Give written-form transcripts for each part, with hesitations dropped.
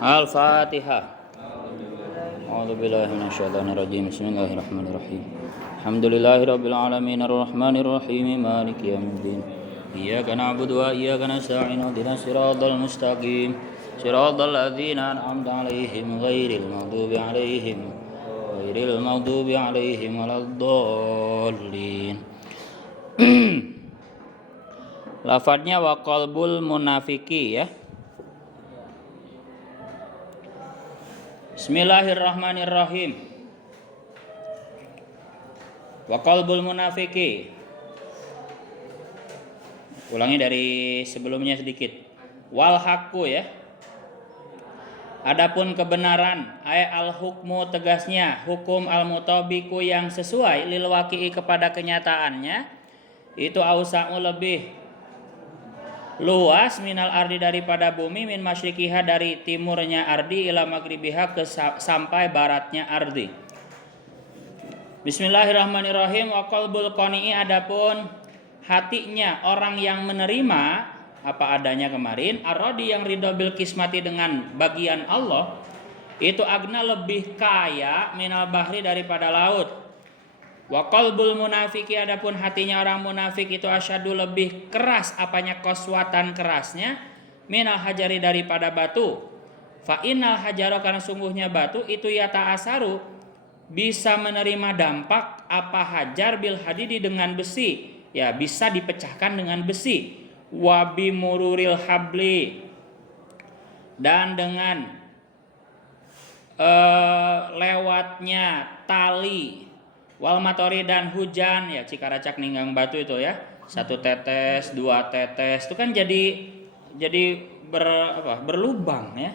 Al-Fatihah. A'udzu billahi minasyaitonir rajim. Bismillahirrahmanirrahim. Alhamdulillahirabbil alamin arrahmanir rahim maliki yaumiddin. Iyyaka na'budu wa iyyaka nasta'in ihdinas siratal mustaqim. Siratal ladzina an'amta 'alaihim ghairil maghdubi 'alaihim waladdallin. Lafadznya wa qalbul munafiki ya. Bismillahirrahmanirrahim. Wa qalbul munafiki. Ulangi dari sebelumnya sedikit. Wal haqqu ya. Adapun kebenaran, al hukmu tegasnya hukum al mutabiku yang sesuai lil waqi'i kepada kenyataannya, itu ausa'u lebih luas minal ardi daripada bumi, min masyrikiha dari timurnya ardi ila maghribiha sampai baratnya ardi. Bismillahirrahmanirrahim. Wa qalbul qani'i, adapun hatinya orang yang menerima apa adanya kemarin, ar-radi yang ridho bil kismati dengan bagian Allah, itu agna lebih kaya minal bahri daripada laut. Wa qalbul munafiki, adapun hatinya orang munafik itu asyadu lebih keras apanya koswatan kerasnya minal hajari daripada batu. Fa innal hajara, karena sungguhnya batu itu ya ta'asaru bisa menerima dampak apa hajar bil hadidi dengan besi, ya bisa dipecahkan dengan besi. Wa bimururil habli, dan dengan lewatnya tali, wal matori dan hujan ya, cikaracak ninggang batu itu ya, satu tetes dua tetes itu kan jadi berlubang ya,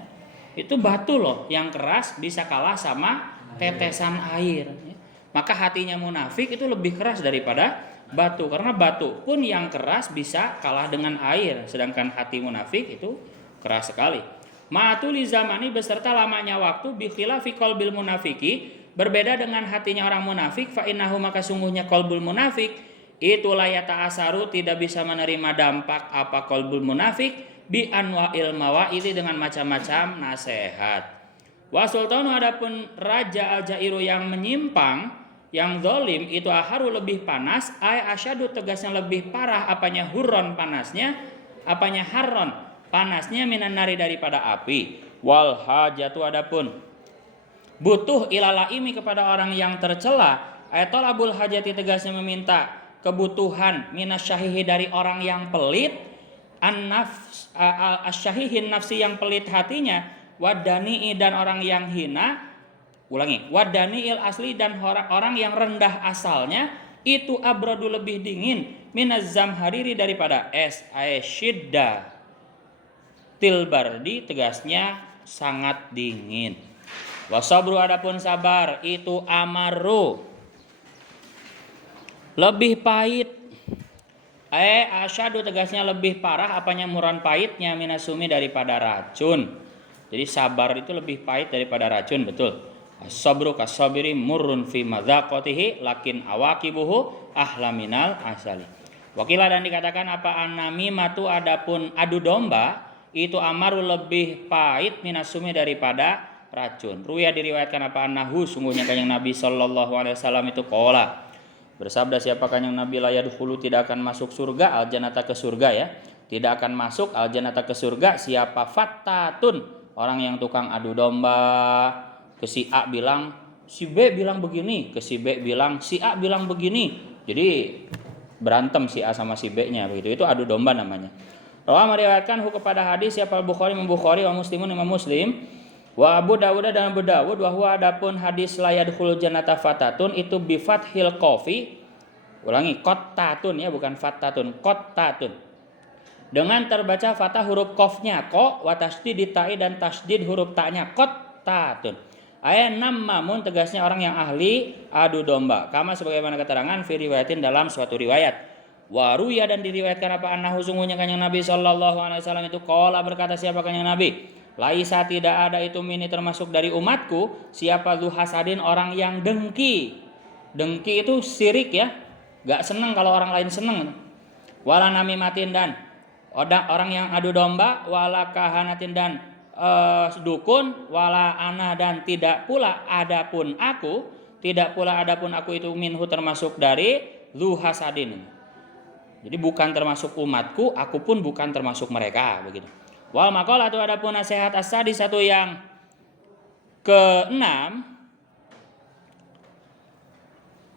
itu batu loh yang keras bisa kalah sama tetesan air ya. Maka hatinya munafik itu lebih keras daripada batu, karena batu pun yang keras bisa kalah dengan air, sedangkan hati munafik itu keras sekali. Ma'atuli zamani, beserta lamanya waktu, bi khilafi qalbil munafiki, berbeda dengan hatinya orang munafik. Fa innahu, maka sungguhnya qalbul munafik itu la yata'asaru tidak bisa menerima dampak apa qalbul munafik bi anwa'il mawa'idhi dengan macam-macam nasihat. Wa sultanu, adapun raja al-jairu yang menyimpang, yang zalim itu aharu lebih panas, ay asyadu tegasnya lebih parah apanya hurron panasnya, apanya harron panasnya minan nari daripada api. Wal hajatu, adapun butuh ilalaimi kepada orang yang tercela, ayatolabul hajati tegasnya meminta kebutuhan minasyahihi dari orang yang pelit, an-nafs asyahihin nafsi yang pelit hatinya, wadani'i dan orang yang hina, ulangi, wadani'il asli dan orang yang rendah asalnya, itu abradu lebih dingin, minazam hariri daripada es, aisyidda tilbardi tegasnya sangat dingin. Wasabru, adapun sabar itu amaru lebih pahit, asyadu tegasnya lebih parah apanya muran pahitnya, minasumi daripada racun. Jadi sabar itu lebih pahit daripada racun, betul. As-sabru kas-sabiri murrun fi madzaqatihi lakin awaqibuhu ahla minal asali. Wakilah, dan dikatakan apa an-namimatu, adapun adu domba itu amaru lebih pahit minasumi daripada racun. Ruya diriwayatkan apa annahu, sungguhnya kanjeng Nabi sallallahu alaihi wasallam itu qala bersabda, siapa kanjeng Nabi la yadkhulu tidak akan masuk surga, al jannata ke surga ya, tidak akan masuk al jannata ke surga siapa fattatun, orang yang tukang adu domba, ke si A bilang si B bilang begini, ke si B bilang si A bilang begini, jadi berantem si A sama si B-nya begitu, itu adu domba namanya. Rawah meriwayatkan kepada hadis siapa Bukhari Bukhari wa Muslimun Imam Muslim, wa Abu Dawud dan Abu Dawud, bahwa adapun hadis la yadkhulul jannata fatatun itu bi fathil qafi, ulangi qattatun ya, bukan fatatun, qattatun, dengan terbaca fathah huruf qafnya qa, wa tasdid ta'i dan tasdid huruf ta'nya qattatun. Ayat nammamun tegasnya orang yang ahli adu domba, kama sebagaimana keterangan fi riwayatin dalam suatu riwayat. Wa ruya, dan diriwayatkan apa annahu sungguhnya kanjeng Nabi sallallahu alaihi wasallam itu qala berkata, siapa kanjeng Nabi, laisa tidak ada itu mini termasuk dari umatku, siapa zu hasadin orang yang dengki. Dengki itu sirik ya, gak seneng kalau orang lain seneng. Wala namimatin, dan orang yang adu domba, wala kahanatin, dan dukun, wala ana dan tidak pula adapun aku itu minhu termasuk dari dzu hasadin. Jadi bukan termasuk umatku, aku pun bukan termasuk mereka, begitu. Wal maqalatu adapun nasihat as-sadi satu yang keenam,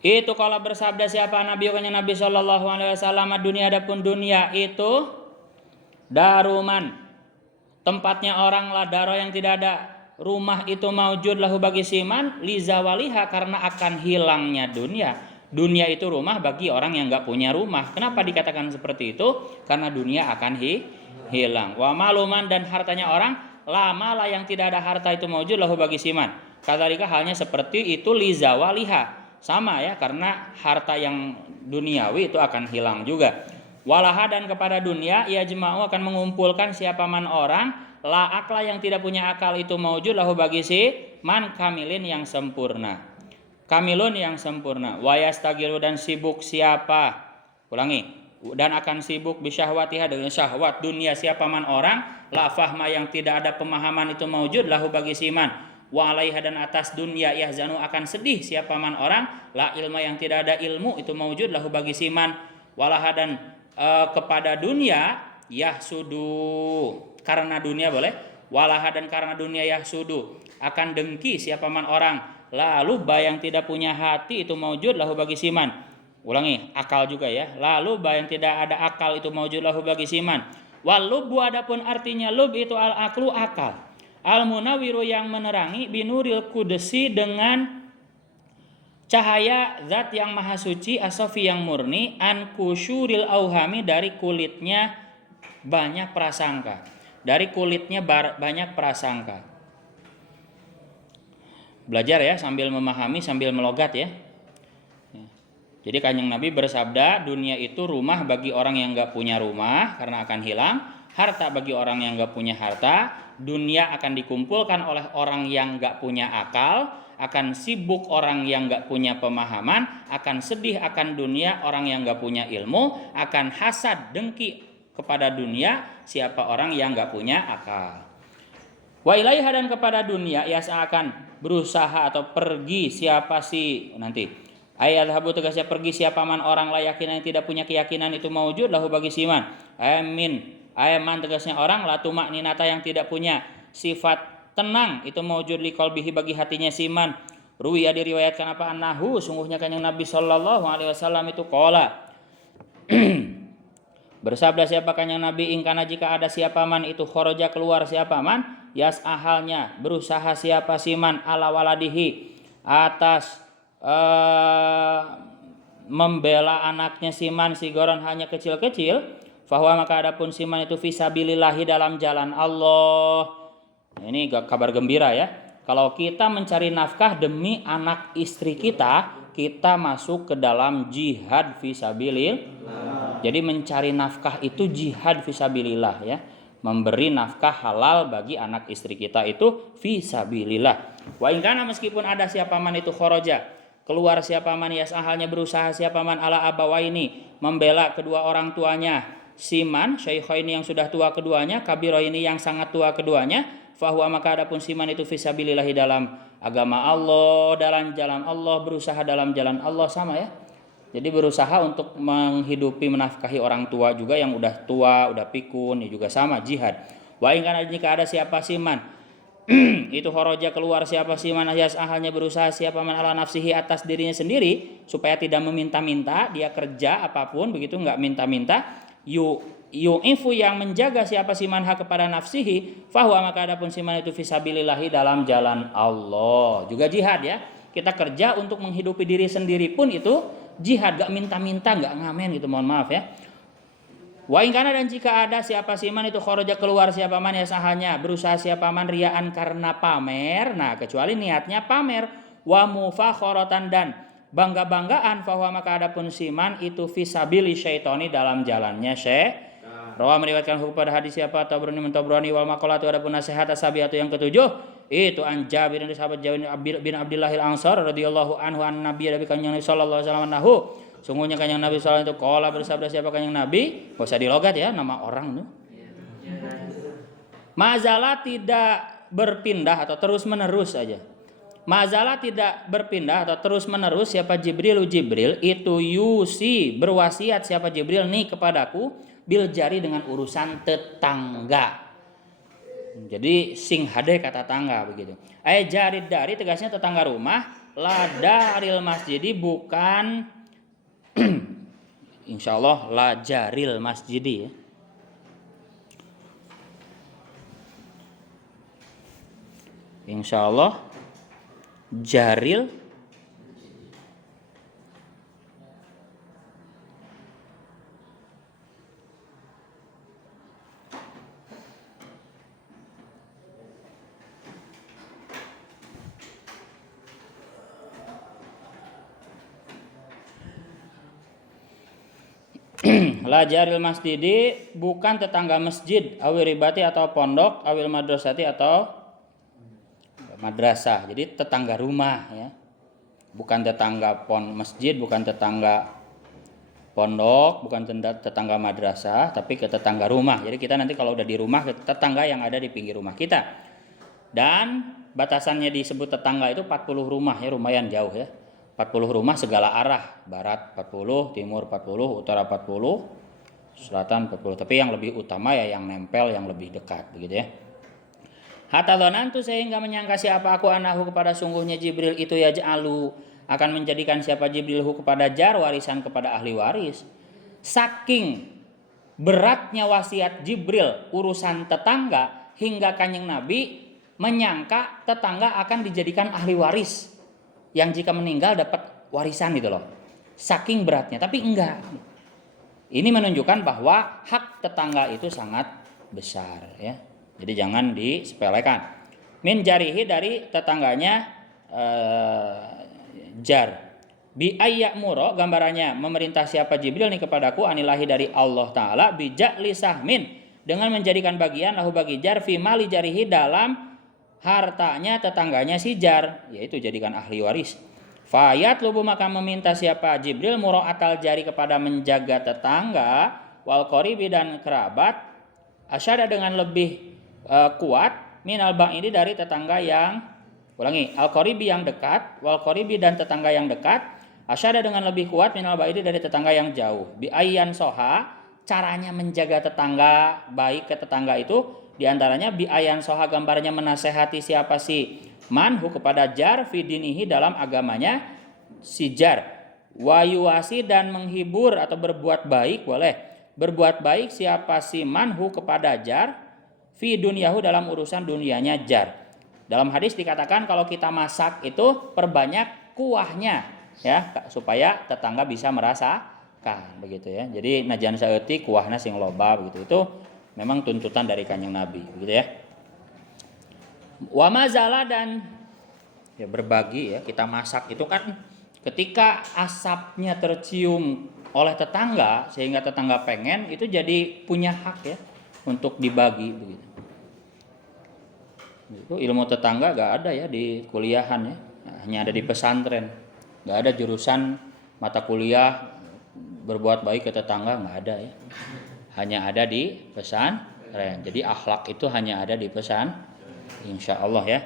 itu kalau bersabda siapa Nabi Nabi sallallahu alaihi wasallam, dunia adapun dunia itu daruman, tempatnya orang lah, daro yang tidak ada, rumah itu maujud lahu bagi siman lizawaliha karena akan hilangnya dunia. Dunia itu rumah bagi orang yang enggak punya rumah. Kenapa dikatakan seperti itu? Karena dunia akan hilang. Wa maluman dan hartanya orang, lama lah yang tidak ada harta itu maujud lahu bagi siman. Kadzalika halnya seperti itu lizawaliha. Sama ya, karena harta yang duniawi itu akan hilang juga. Walaha dan kepada dunia ia jema'u akan mengumpulkan siapa man orang la akla yang tidak punya akal itu maujud lahu bagi si man kamilin yang sempurna. Kamilun yang sempurna. Wa yastagilu dan sibuk siapa, ulangi, dan akan sibuk bisyahwatiha dengan syahwat dunia siapa man orang la fahma yang tidak ada pemahaman itu maujud lahu bagi si man. Wa alaiha dan atas dunia yahzanu akan sedih siapa man orang la ilma yang tidak ada ilmu itu maujud lahu bagi si man. Walaha dan kepada dunia yahsudu karena dunia boleh, walaha dan karena dunia yahsudu akan dengki siapa man orang lalu yang tidak punya hati itu maujud lahu bagi siman. Ulangi, akal juga ya. Lalu yang tidak ada akal itu maujud lahu bagi siman. Wal lubu adapun artinya lub itu al aklu akal. Al munawiru yang menerangi binuril kudesi dengan cahaya zat yang maha suci asofi yang murni an kusyuril auhami dari kulitnya banyak prasangka. Dari kulitnya banyak prasangka. Belajar ya sambil memahami sambil melogat ya. Jadi Kanjeng Nabi bersabda dunia itu rumah bagi orang yang enggak punya rumah karena akan hilang. Harta bagi orang yang enggak punya harta. Dunia akan dikumpulkan oleh orang yang enggak punya akal. Akan sibuk orang yang enggak punya pemahaman. Akan sedih akan dunia orang yang enggak punya ilmu. Akan hasad dengki kepada dunia siapa orang yang enggak punya akal. Wa ilaiha dan kepada dunia yasa akan berusaha atau pergi siapa sih nanti. Ayat habu tegasnya pergi siapa man orang la yakinan yang tidak punya keyakinan itu maujud lahu bagi siman. Amin. Ayaman tegasnya orang la tumak ninata yang tidak punya sifat tenang itu maujud li qalbihi bagi hatinya siman. Ruwiya diriwayatkan apa annahu sungguhnya Kanjeng Nabi sallallahu alaihi wasallam itu qala bersabda siapa Kanjeng Nabi ingkana jika ada siapa man itu kharaja keluar siapa man yas ahalnya berusaha siapa siman ala waladihi atas membela anaknya siman sigoran hanya kecil-kecil bahwa maka adapun siman itu fisabilillahi dalam jalan Allah. Ini kabar gembira ya. Kalau kita mencari nafkah demi anak istri kita masuk ke dalam jihad fisabilillah. Jadi mencari nafkah itu jihad fisabilillah ya. Memberi nafkah halal bagi anak istri kita itu fisabilillah. Wa in kana meskipun ada siapa man itu kharaja keluar siapa man yasahalnya berusaha siapa man ala abawaini membela kedua orang tuanya siman syaikhaini yang sudah tua keduanya kabiraini yang sangat tua keduanya fahuwa maka adapun siman itu fisabilillah dalam agama Allah dalam jalan Allah berusaha dalam jalan Allah sama ya. Jadi berusaha untuk menghidupi menafkahi orang tua juga yang udah tua, udah pikun, ya juga sama jihad. Wa in kana jika ada siapa siman itu kharaja keluar siapa siman yasahalnya berusaha siapa man ala nafsihi atas dirinya sendiri supaya tidak meminta-minta, dia kerja apapun begitu enggak minta-minta, yu'ifu yang menjaga siapa siman hak kepada nafsihi, fahuwa maka adapun siman itu fisabilillahi dalam jalan Allah. Juga jihad ya. Kita kerja untuk menghidupi diri sendiri pun itu jihad, gak minta-minta, gak ngamen gitu, mohon maaf ya. Wa in kana dan jika ada siapa siman itu kharaja keluar siapa man yasahalnya berusaha siapa man riyaan karena pamer, nah kecuali niatnya pamer, wa mufakharatan dan bangga-banggaan, fahuwa maka adapun siman itu fisabili syaitani dalam jalannya syaitan. Rawa meriwayatkan hukum pada hadis siapa Tabrani mentabrani wal maqalatu adapun nasihat asabiatu yang ketujuh itu an Jabir dari sahabat Jabir bin Abdullah al-Ansar radhiyallahu anhu an Nabi dari Kanjeng Nabi sallallahu alaihi wasallam nahu sungguhnya Kanjeng Nabi sallallahu alaihi wasallam itu qala bersabda siapa Kanjeng Nabi enggak usah dilogat ya nama orang itu Mazala tidak berpindah atau terus menerus saja. Mazala tidak berpindah atau terus menerus siapa Jibril itu yusi berwasiat siapa Jibril nih kepadaku bil jari dengan urusan tetangga. Jadi sing hade kata tangga begitu. Jarid dari tegasnya tetangga rumah, lada aril masjidi bukan insyaallah la jaril masjidi ya. Insyaallah jaril la jaril masjidi bukan tetangga masjid, awil ribati atau pondok, awil madrasati atau madrasah. Jadi tetangga rumah ya. Bukan tetangga masjid, bukan tetangga pondok, bukan tetangga madrasah, tapi ke tetangga rumah. Jadi kita nanti kalau udah di rumah ke tetangga yang ada di pinggir rumah kita. Dan batasannya disebut tetangga itu 40 rumah ya, lumayan jauh ya. 40 rumah segala arah, barat 40, timur 40, utara 40, selatan 40. Tapi yang lebih utama ya yang nempel, yang lebih dekat begitu ya. Hatta dzanantu sehingga menyangka siapa aku anahu kepada sungguhnya Jibril itu yaj'alu akan menjadikan siapa Jibrilhu kepada jar warisan kepada ahli waris. Saking beratnya wasiat Jibril urusan tetangga hingga Kanjeng Nabi menyangka tetangga akan dijadikan ahli waris yang jika meninggal dapat warisan gitu loh. Saking beratnya, tapi enggak. Ini menunjukkan bahwa hak tetangga itu sangat besar ya. Jadi jangan disepelekan. Min jarihi dari tetangganya jar. Bi ayyamuro gambarannya memerintah siapa Jibril nih kepadaku anilahi dari Allah Ta'ala bijak lisahmin dengan menjadikan bagian lahu bagi jar fi mali jarihi dalam hartanya tetangganya si jar, yaitu jadikan ahli waris. Fayat lubu maka meminta siapa Jibril mura'atal jari kepada menjaga tetangga wal qoribi dan kerabat asyada dengan lebih kuat minal ba'idi dari tetangga yang ulangi al qoribi yang dekat wal qoribi dan tetangga yang dekat asyada dengan lebih kuat minal ba'idi dari tetangga yang jauh. Bi ayyan soha caranya menjaga tetangga baik ke tetangga itu diantaranya bi ayyan soha gambarnya menasehati siapa si manhu kepada jar fidinihi dalam agamanya si jar wayuasi dan menghibur atau berbuat baik boleh berbuat baik siapa si manhu kepada jar fi dunyahu dalam urusan dunianya jar. Dalam hadis dikatakan kalau kita masak itu perbanyak kuahnya ya supaya tetangga bisa merasakan begitu ya. Jadi najan saeutik kuahna sing loba begitu. Itu memang tuntutan dari Kanjeng Nabi begitu ya. Wa mazala dan ya berbagi ya kita masak itu kan ketika asapnya tercium oleh tetangga sehingga tetangga pengen itu jadi punya hak ya untuk dibagi begitu. Itu ilmu tetangga gak ada ya di kuliahan ya, hanya ada di pesantren. Gak ada jurusan mata kuliah berbuat baik ke tetangga, gak ada ya. Hanya ada di pesantren. Jadi akhlak itu hanya ada di pesan. Insya Allah ya.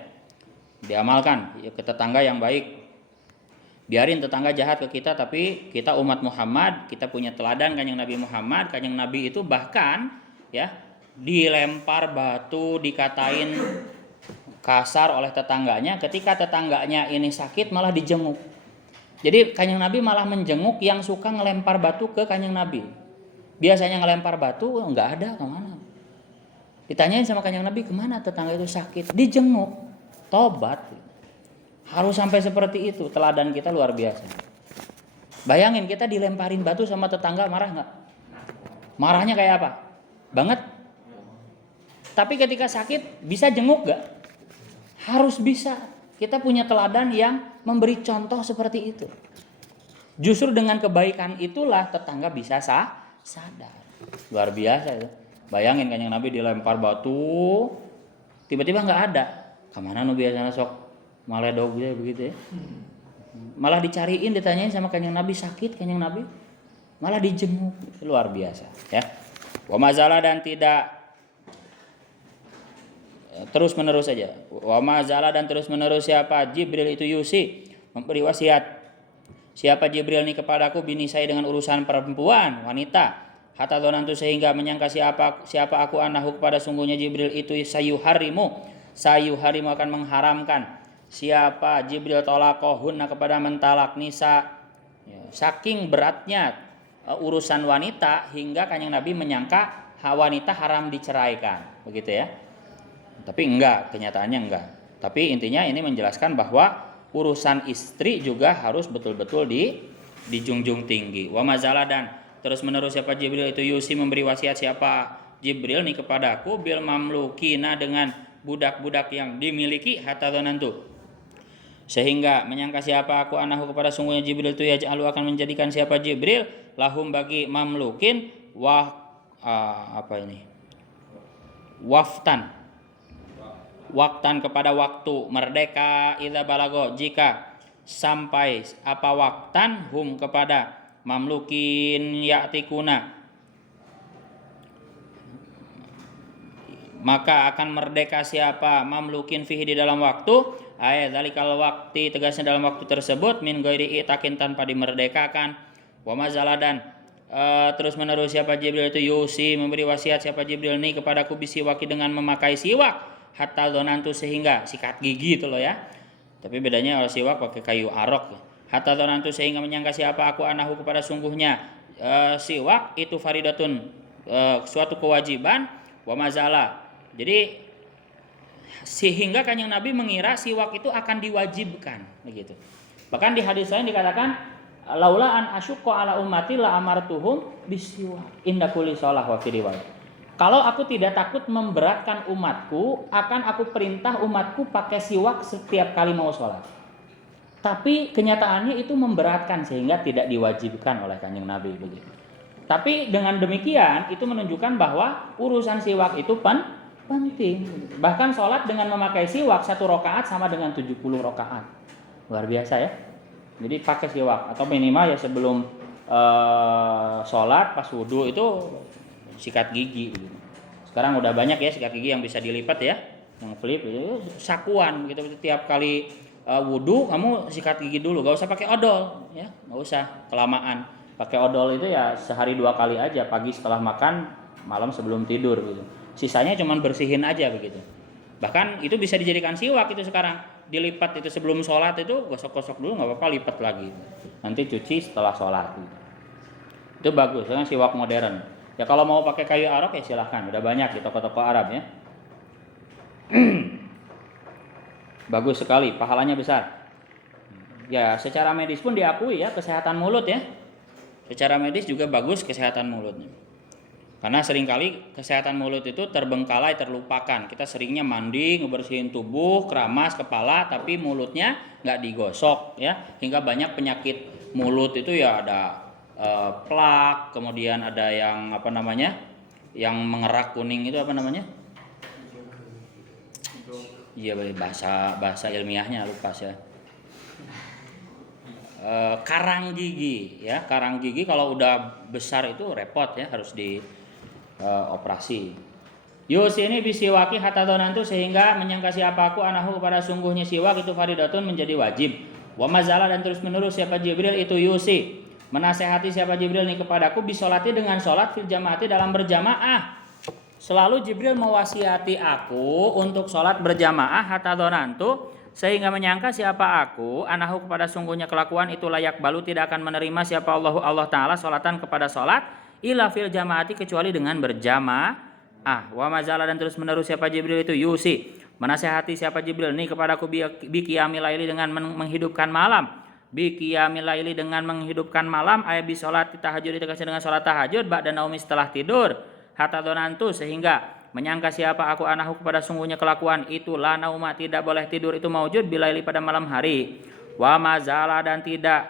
Diamalkan ya, ke tetangga yang baik. Biarin tetangga jahat ke kita, tapi kita umat Muhammad, kita punya teladan Kanjeng Nabi Muhammad. Kanjeng Nabi itu bahkan ya dilempar batu, dikatain kasar oleh tetangganya, ketika tetangganya ini sakit malah dijenguk. Jadi Kanjeng Nabi malah menjenguk yang suka ngelempar batu ke Kanjeng Nabi. Biasanya ngelempar batu enggak ada kemana. Ditanyain sama Kanjeng Nabi kemana tetangga itu sakit, dijenguk, tobat. Harus sampai seperti itu, teladan kita luar biasa. Bayangin kita dilemparin batu sama tetangga, marah nggak? Marahnya kayak apa? Banget. Tapi ketika sakit bisa jenguk nggak? Harus bisa. Kita punya teladan yang memberi contoh seperti itu. Justru dengan kebaikan itulah tetangga bisa sadar. Luar biasa itu. Bayangin Kanjeng Nabi dilempar batu, tiba-tiba nggak ada. Kemana nu biasanya sok maledog begitu ya? Malah dicariin, ditanyain sama Kanjeng Nabi sakit Kanjeng Nabi, malah dijenguk. Luar biasa ya. Wa mazala dan tidak terus menerus saja. Wa mazala dan terus menerus siapa Jibril itu yusi memberi wasiat. Siapa Jibril ini kepadaku binisai dengan urusan perempuan, wanita. Hatta dzanantu sehingga menyangka siapa aku anahu kepada sungguhnya Jibril itu sayuharimu akan mengharamkan. Siapa Jibril tolakohunna kepada mentalak nisa. Ya, saking beratnya urusan wanita hingga Kanjeng Nabi menyangka wanita haram diceraikan, begitu ya. Tapi enggak, kenyataannya enggak. Tapi intinya ini menjelaskan bahwa urusan istri juga harus betul-betul dijunjung tinggi. Wa mazala dan terus menerus siapa Jibril itu yusi memberi wasiat siapa Jibril nih kepadaku bil mamlukina dengan budak-budak yang dimiliki hatta dzanantu sehingga menyangka siapa aku anahu kepada sungguhnya Jibril itu yaj'alu akan menjadikan siapa Jibril lahum bagi mamlukin waktan kepada waktu merdeka idza balago jika sampai apa waktan hum kepada mamlukin ya'tikuna maka akan merdeka siapa mamlukin fihi di dalam waktu ayat zalikal waktu tegasnya dalam waktu tersebut min ghairi itakin tanpa dimerdekakan wa mazala dan terus menerus siapa Jibril itu yusi memberi wasiat siapa Jibril nih kepadaku bisiwaki dengan memakai siwak hatta dzanantu sehingga sikat gigi itu loh ya. Tapi bedanya kalau siwak pakai kayu arok. Hatta dzanantu sehingga menyangka siapa aku anahu kepada sungguhnya siwak itu faridatun suatu kewajiban wa mazala. Jadi sehingga Kanjeng Nabi mengira siwak itu akan diwajibkan begitu. Bahkan di hadis lain dikatakan laula an asyqa ala ummati la amartuhum bisiwak inda kulli shalah wa fi riwayat. Kalau aku tidak takut memberatkan umatku, akan aku perintah umatku pakai siwak setiap kali mau sholat. Tapi kenyataannya itu memberatkan sehingga tidak diwajibkan oleh Kanjeng Nabi begitu. Tapi dengan demikian itu menunjukkan bahwa urusan siwak itu penting. Bahkan sholat dengan memakai siwak 1 rakaat sama dengan 70 rakaat. Luar biasa ya. Jadi pakai siwak atau minimal ya sebelum sholat pas wudhu itu sikat gigi gitu. Sekarang udah banyak ya sikat gigi yang bisa dilipat ya, yang flip itu sakuan gitu. Tiap kali wudhu kamu sikat gigi dulu, gak usah pakai odol ya, gak usah kelamaan. Pakai odol itu ya sehari 2 kali aja, pagi setelah makan, malam sebelum tidur gitu. Sisanya cuman bersihin aja begitu. Bahkan itu bisa dijadikan siwak itu sekarang, dilipat itu sebelum sholat itu gosok-gosok dulu nggak apa-apa, lipat lagi. Nanti cuci setelah sholat gitu. Itu bagus, karena siwak modern. Ya kalau mau pakai kayu arok ya silahkan, udah banyak di toko-toko Arab ya. Bagus sekali, pahalanya besar. Ya secara medis pun diakui ya kesehatan mulut ya. Secara medis juga bagus kesehatan mulutnya. Karena seringkali kesehatan mulut itu terbengkalai, terlupakan. Kita seringnya mandi, ngebersihin tubuh, keramas, kepala, tapi mulutnya nggak digosok ya. Hingga banyak penyakit mulut itu ya ada plak, kemudian ada yang yang mengerak kuning itu apa namanya? Iya bahasa ilmiahnya lupa saya. Karang gigi ya, karang gigi kalau udah besar itu repot ya, harus di operasi. Yus ini bisiwaki hatta dzanantu sehingga menyangka siapa aku anahu kepada sungguhnya siwak itu faridatun menjadi wajib. Wa mazala dan terus menerus siapa Jibril itu yusi menasehati siapa Jibril nih kepadaku bisolati dengan sholat fil jamaati dalam berjamaah. Selalu Jibril mewasiati aku untuk sholat berjamaah hatta dzanantu sehingga menyangka siapa aku anahu kepada sungguhnya kelakuan itu layak balu tidak akan menerima siapa Allah Ta'ala sholatan kepada sholat ila fil jamaati kecuali dengan berjamaah. Wa mazala dan terus menerus siapa Jibril itu yusi menasehati siapa Jibril nih kepadaku biqiyamil laili dengan menghidupkan malam. Biqiyamil laili dengan menghidupkan malam ayat bi salat tahajud dikasih dengan salat tahajud ba'da naumi setelah tidur hatta dzanantu sehingga menyangka siapa aku anahu kepada sungguhnya kelakuan itu la nauma tidak boleh tidur itu maujud bilaili pada malam hari. Wa mazala dan tidak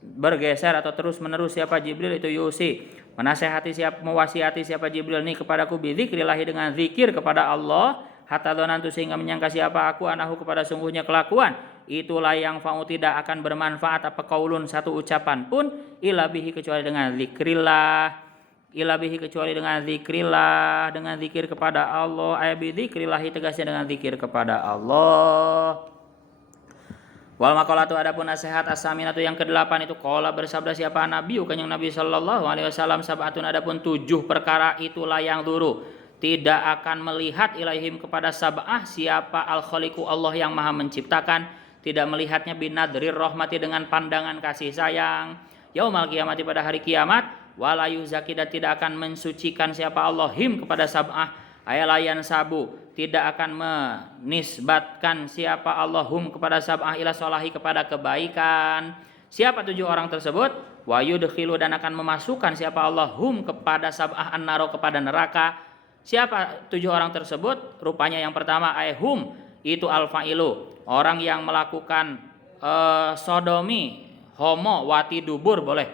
bergeser atau terus menerus siapa Jibril itu yusi menasehati siapa mewasiati siapa Jibril nih kepadaku bidzikrillah dengan zikir kepada Allah hatta dzanantu sehingga menyangka siapa aku anahu kepada sungguhnya kelakuan itulah yang fa'u tidak akan bermanfaat apa qaulun satu ucapan pun illa bihi kecuali dengan zikrillah illa bihi kecuali dengan zikrillah, dengan zikir kepada Allah. Ay bi zikrillah tegasnya dengan zikir kepada Allah. Wal maqalatu adapun nasihat as-saminatu yang ke-8 itu qala bersabda siapa Nabi kanjeng Nabi sallallahu alaihi wasallam sabatun adapun 7 perkara itulah yang duru tidak akan melihat ilaihim kepada sab'ah siapa al-khaliqu Allah yang maha menciptakan, tidak melihatnya binadrir rahmati dengan pandangan kasih sayang yaumal kiamati pada hari kiamat, wala yuzaki dan tidak akan mensucikan siapa Allah him kepada sab'ah ayalayan sabu tidak akan menisbatkan siapa Allahum kepada sab'ah ila solahi kepada kebaikan. Siapa 7 orang tersebut? Wa yudkhilu dan akan memasukkan siapa Allahum kepada sab'ah an-naro kepada neraka. Siapa 7 orang tersebut? Rupanya yang pertama hum itu al-fa'ilu, orang yang melakukan sodomi, homo, wati dubur boleh.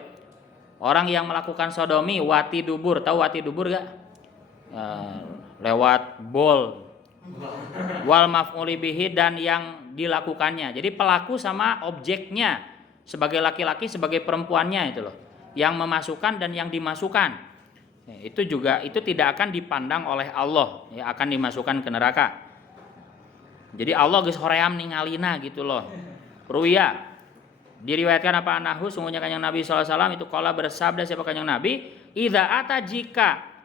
Orang yang melakukan sodomi, wati dubur, tahu wati dubur gak? Lewat bol. Wal maf'uli bihi dan yang dilakukannya. Jadi pelaku sama objeknya, sebagai laki-laki sebagai perempuannya itu loh. Yang memasukkan dan yang dimasukkan. Itu juga itu tidak akan dipandang oleh Allah, ya akan dimasukkan ke neraka. Jadi Allah geus hoream ningalina gitu loh. Ruya diriwayatkan apa anahu sungguhnya kanjeng Nabi sallallahu alaihi wasallam itu qala bersabda siapa kanjeng Nabi, idza ata jika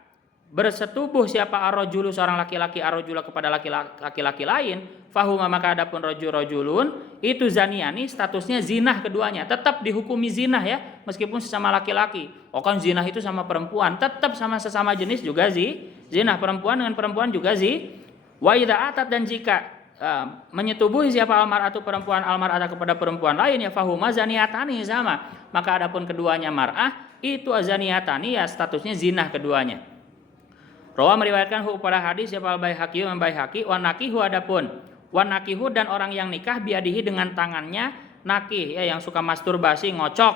bersetubuh siapa arrojulu seorang laki-laki arrojula kepada laki-laki lain, fahuma maka adapun rojulun itu zaniani statusnya zinah keduanya, tetap dihukumi zinah ya meskipun sesama laki-laki. Oh kan zinah itu sama perempuan, tetap sama sesama jenis juga zinah, perempuan dengan perempuan juga wa idza atat dan jika menyetubuhi siapa almar'atu perempuan almar'ata kepada perempuan lain ya fahuma zaniatani sama, maka adapun keduanya mar'ah itu azaniatani ya statusnya zinah keduanya. Rawa meriwayatkan pada hadis siapa al-Baihaqi wa nakihu adapun wa nakihu dan orang yang nikah biadihi dengan tangannya nakih ya yang suka masturbasi ngocok.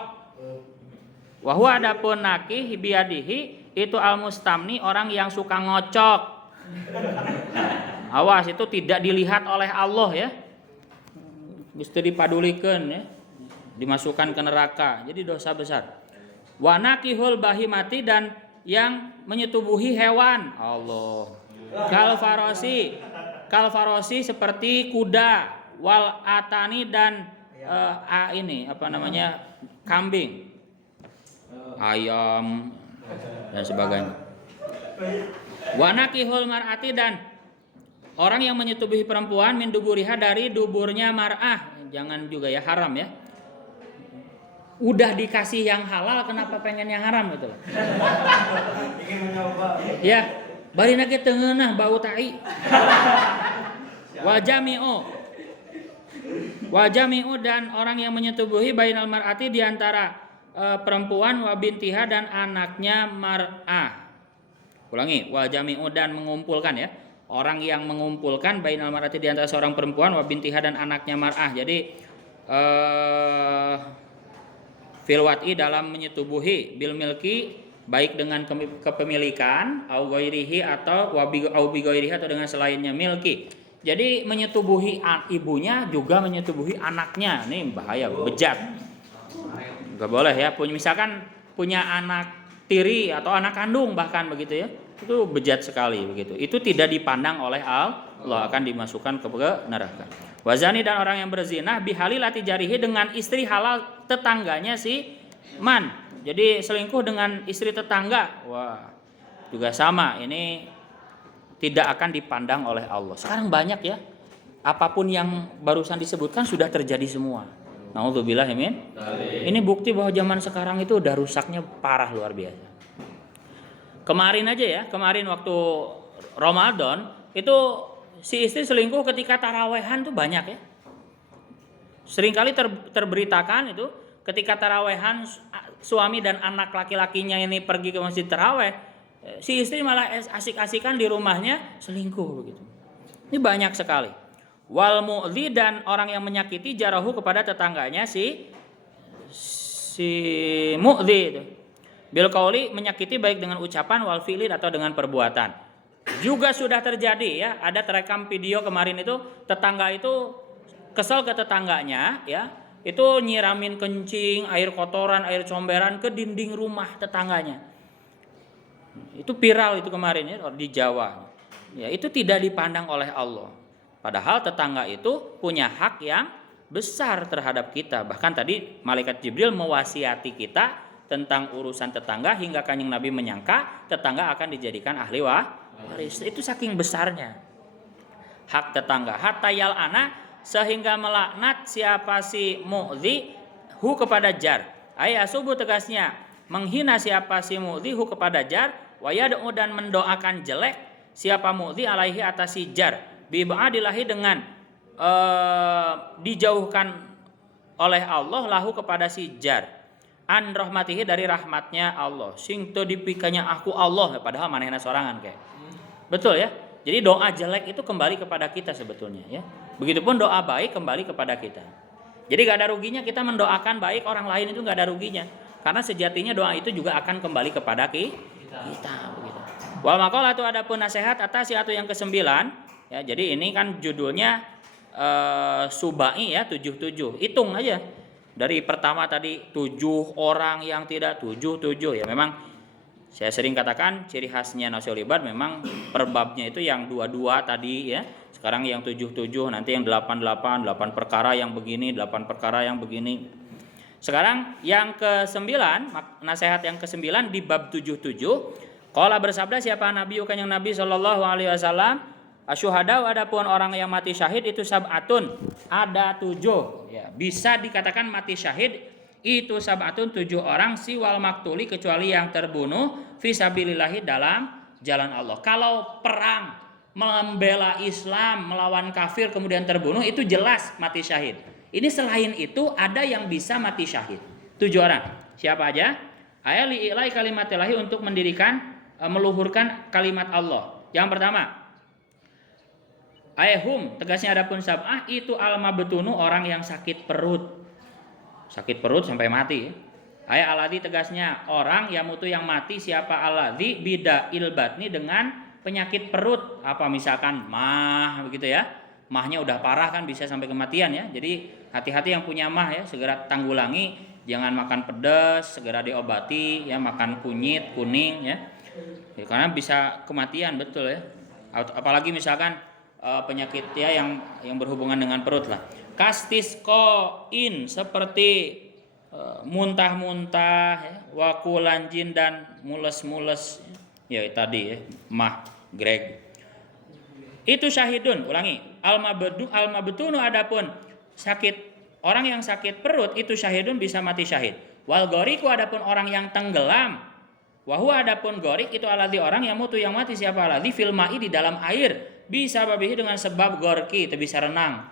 Wa huwa adapun nakih biadihi itu al-mustamni orang yang suka ngocok. Awas itu tidak dilihat oleh Allah ya. Mesti dipadulikeun ya. Dimasukkan ke neraka. Jadi dosa besar. Wa nakihul bahimati dan yang menyetubuhi hewan. Allah. Kalfarosi seperti kuda, wal atani dan kambing, ayam dan sebagainya. Wanakihul mar'ati dan orang yang menyetubuhi perempuan min duburiha dari duburnya mar'ah. Jangan juga ya haram ya. Udah dikasih yang halal kenapa pengen yang haram gitu loh. Ingin mencoba. Ya, bari nage teungeunah bau tai. Wajami'u dan orang yang menyetubuhi bainal mar'ati di antara perempuan wa bintiha dan anaknya mar'ah. Ulangi, wajami'u dan mengumpulkan ya. Orang yang mengumpulkan bainal mar'ati di antara seorang perempuan wa bintiha dan anaknya mar'ah. Jadi fil wat'i dalam menyetubuhi bil milki baik dengan kepemilikan au ghairihi atau au bi ghairihi atau dengan selainnya milki. Jadi menyetubuhi ibunya juga menyetubuhi anaknya. Ini bahaya, bejat. Enggak boleh ya. Misalkan punya anak tiri atau anak kandung bahkan begitu ya. Itu bejat sekali begitu. Itu tidak dipandang oleh Allah, akan dimasukkan ke neraka. Wazani dan orang yang berzina bihalilati jarihi dengan istri halal tetangganya si man. Jadi selingkuh dengan istri tetangga. Wah, juga sama. Ini tidak akan dipandang oleh Allah. Sekarang banyak ya. Apapun yang barusan disebutkan sudah terjadi semua. Nauzubillah min. Ini bukti bahwa zaman sekarang itu udah rusaknya parah luar biasa. Kemarin aja ya, kemarin waktu Ramadan itu si istri selingkuh ketika tarawehan tuh banyak ya. Seringkali terberitakan itu ketika tarawehan suami dan anak laki-lakinya ini pergi ke masjid taraweh, si istri malah asik-asikan di rumahnya selingkuh begitu. Ini banyak sekali. Wal mu'dzi dan orang yang menyakiti jarahu kepada tetangganya si mu'dzi itu. Bil qauli menyakiti baik dengan ucapan wal fi'li atau dengan perbuatan. Juga sudah terjadi ya, ada terekam video kemarin itu tetangga itu kesel ke tetangganya ya, itu nyiramin kencing, air kotoran, air comberan ke dinding rumah tetangganya. Itu viral itu kemarin ya di Jawa. Ya, itu tidak dipandang oleh Allah. Padahal tetangga itu punya hak yang besar terhadap kita. Bahkan tadi malaikat Jibril mewasiati kita tentang urusan tetangga hingga Kanjeng Nabi menyangka tetangga akan dijadikan ahli waris. Itu saking besarnya hak tetangga. Hatta yal'ana sehingga melaknat siapa si mu'dhi hu kepada jar. Subuh tegasnya menghina siapa si mu'dhi hu kepada jar, wa yad'u dan mendoakan jelek siapa mu'dhi alaihi atas si jar. Biba'adillahi dengan dijauhkan oleh Allah lahu kepada si jar. An rahmatihi dari rahmatnya Allah. Sing teu dipikanya aku Allah padahal manehna sorangan kayak. Betul ya? Jadi doa jelek itu kembali kepada kita sebetulnya ya. Begitupun doa baik kembali kepada kita. Jadi gak ada ruginya kita mendoakan baik orang lain, itu gak ada ruginya. Karena sejatinya doa itu juga akan kembali kepada kita. Begitu. Wal maqalatu adapun nasihat atas atau yang ke-9 ya. Jadi ini kan judulnya Subai ya 77. Hitung aja. Dari pertama tadi 7 orang yang tidak 7 ya memang. Saya sering katakan ciri khasnya Nasihat memang perbabnya itu yang 22 tadi ya. Sekarang yang 77, nanti yang 88 perkara yang begini, 8 perkara yang begini. Sekarang yang ke-9, nasihat yang ke-9 di bab 77. Qala bersabda siapa Nabi Kanjeng Nabi sallallahu alaihi wasallam, asyuhada adapun orang yang mati syahid itu sab'atun, ada 7 ya. Bisa dikatakan mati syahid itu sab'atun 7 orang siwal maktuli kecuali yang terbunuh fisabilillahi dalam jalan Allah. Kalau perang membela Islam melawan kafir kemudian terbunuh itu jelas mati syahid. Ini selain itu ada yang bisa mati syahid 7 orang. Siapa aja? Ayat li'ilai kalimatillahi untuk mendirikan meluhurkan kalimat Allah. Yang pertama ayhum tegasnya adapun sab'ah itu al-mabtunu orang yang sakit perut. Sakit perut sampai mati. Ayat aladhi tegasnya orang yang mutu yang mati siapa aladhi bida ilbatni dengan penyakit perut. Apa misalkan mah begitu ya. Mahnya udah parah kan bisa sampai kematian ya. Jadi hati-hati yang punya mah ya, segera tanggulangi, jangan makan pedas, segera diobati ya, makan kunyit, kuning ya. Ya karena bisa kematian betul ya. Apalagi misalkan penyakit ya yang berhubungan dengan perut lah. Kastisqoin seperti muntah-muntah ya, wakulanjin dan mules-mules ya tadi ya, mah greg. Itu syahidun, ulangi. Al-mabtunu adapun sakit orang yang sakit perut itu syahidun bisa mati syahid. Wal goriku adapun orang yang tenggelam. Wahwa adapun gorik itu aladhi orang yang mutu yang mati siapa aladhi fil ma'i di dalam air bisa babihi dengan sebab gorki itu bisa renang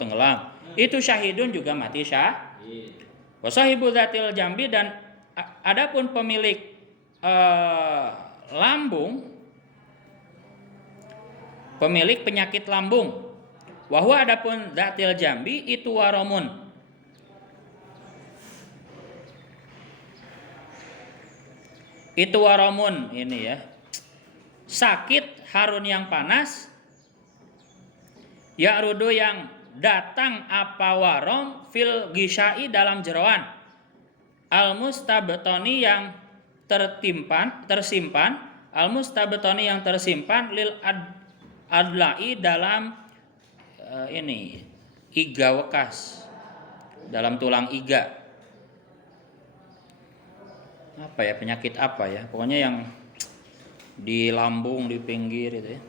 tenggelam itu syahidun juga mati syahid. Wasahibu dzatil jambi dan adapun pemilik lambung, pemilik penyakit lambung. Wahwa adapun dzatil jambi itu waromun. Itu waromun ini ya. Sakit harun yang panas. Ya rudu yang datang apa warom fil gisai dalam jeroan. Al mustabetoni yang tersimpan. Al mustabetoni yang tersimpan lil adlai dalam ini iga wekas, dalam tulang iga. Apa ya penyakit apa ya? Pokoknya yang di lambung di pinggir itu ya.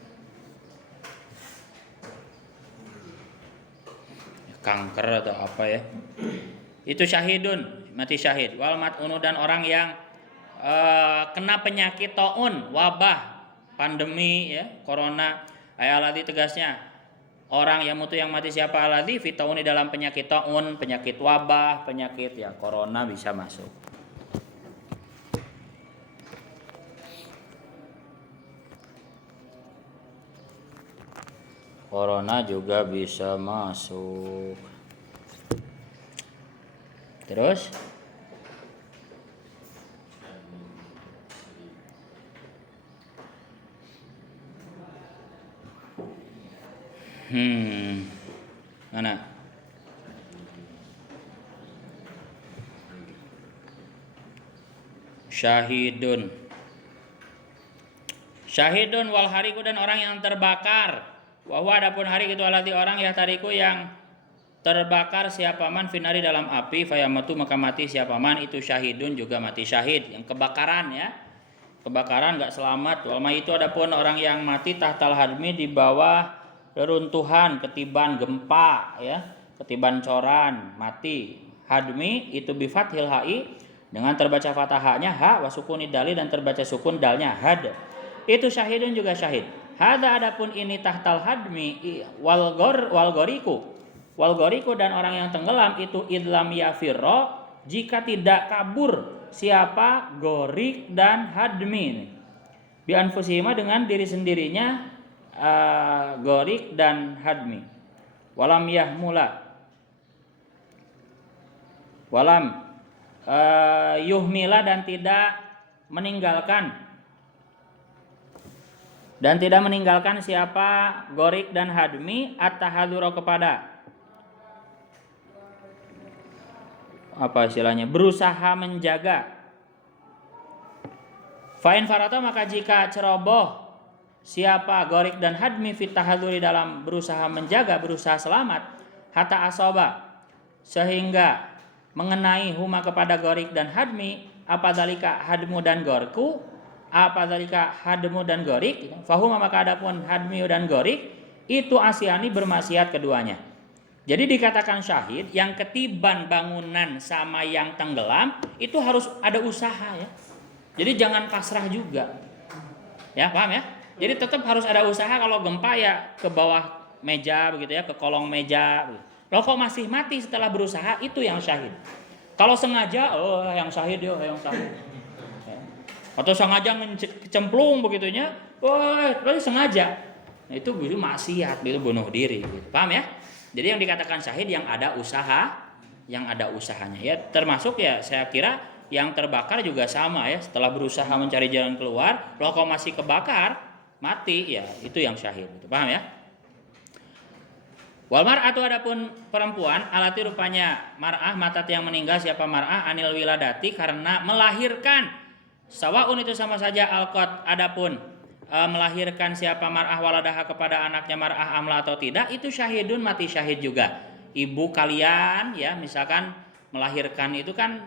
Kanker atau apa ya, itu syahidun mati syahid. Wal mat'unu dan orang yang kena penyakit taun wabah pandemi ya corona. Ayalati tegasnya orang yang mutu yang mati siapa alati fitauni dalam penyakit taun, penyakit wabah, penyakit ya corona bisa masuk. Corona juga bisa masuk. Terus mana? Syahidun Syahidun wal hariku dan orang yang terbakar. Wa huwa adapun harik itu alati orang ya tariku yang terbakar siapa man finari dalam api fayamatu maka mati siapa man itu syahidun juga mati syahid yang kebakaran ya. Kebakaran enggak selamat. Wal itu adapun orang yang mati tahtal hadmi di bawah reruntuhan, ketiban gempa ya, ketiban coran, mati. Hadmi itu bi fathil hai dengan terbaca fathahnya ha wa sukuni dali dan terbaca sukun dalnya had. Itu syahidun juga syahid. Hada adapun ini tahtal hadmi wal goriku dan orang yang tenggelam itu idlam yafirro jika tidak kabur siapa gorik dan hadmi bi anfusihima dengan diri sendirinya gorik dan hadmi walam yuhmila dan tidak meninggalkan siapa gorik dan hadmi at-tahadzura kepada apa istilahnya berusaha menjaga. Fa'in farata maka jika ceroboh siapa gorik dan hadmi fit tahadzuri dalam berusaha menjaga, berusaha selamat hatta asoba sehingga mengenai huma kepada gorik dan hadmi apa dalika hadmu dan gorku apa dalika hadmu dan gorik fahuma maka adapun hadmi dan gorik itu asyani bermaksiat keduanya. Jadi dikatakan syahid yang ketiban bangunan sama yang tenggelam itu harus ada usaha ya. Jadi jangan pasrah juga. Ya, paham ya? Jadi tetap harus ada usaha kalau gempa ya ke bawah meja begitu ya, ke kolong meja. Kalau kok masih mati setelah berusaha itu yang syahid. Kalau sengaja yang syahid yang syahid. Ya. Atau sengaja kecemplung begitunya, berarti sengaja. Nah, itu maksiat, itu bunuh diri gitu. Paham ya? Jadi yang dikatakan syahid yang ada usahanya ya, termasuk ya saya kira yang terbakar juga sama ya, setelah berusaha mencari jalan keluar, kalau kau masih kebakar, mati ya, itu yang syahid. Gitu. Paham ya? Wal mar'atu adapun perempuan alati rupanya mar'ah matat yang meninggal siapa mar'ah anil wiladati karena melahirkan. Sawaun itu sama saja alqat adapun melahirkan siapa mar'ah waladaha kepada anaknya mar'ah amla atau tidak itu syahidun mati syahid juga. Ibu kalian ya misalkan melahirkan itu kan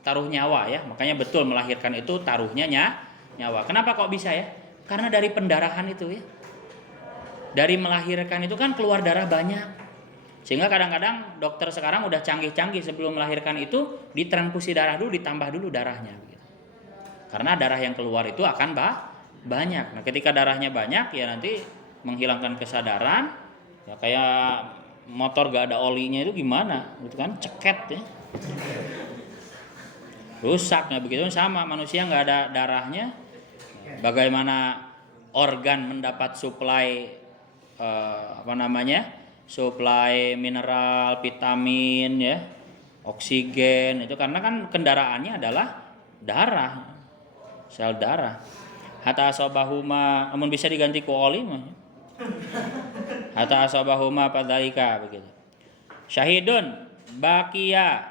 taruh nyawa ya, makanya betul melahirkan itu taruhnya nyawa. Kenapa kok bisa ya? Karena dari pendarahan itu ya. Dari melahirkan itu kan keluar darah banyak. Sehingga kadang-kadang dokter sekarang udah canggih-canggih sebelum melahirkan itu ditransfusi darah dulu, ditambah dulu darahnya gitu. Karena darah yang keluar itu akan banyak. Nah, ketika darahnya banyak ya nanti menghilangkan kesadaran. Ya kayak motor gak ada olinya itu gimana? Gitu kan ceket ya. Rusak. Nah, begitu sama manusia nggak ada darahnya. Bagaimana organ mendapat suplai suplai mineral, vitamin ya, oksigen itu karena kan kendaraannya adalah darah, sel darah. Hatta asobahuma, namun bisa diganti ku oli mah. Hatta asobahuma padalika begitu. Syahidun bakia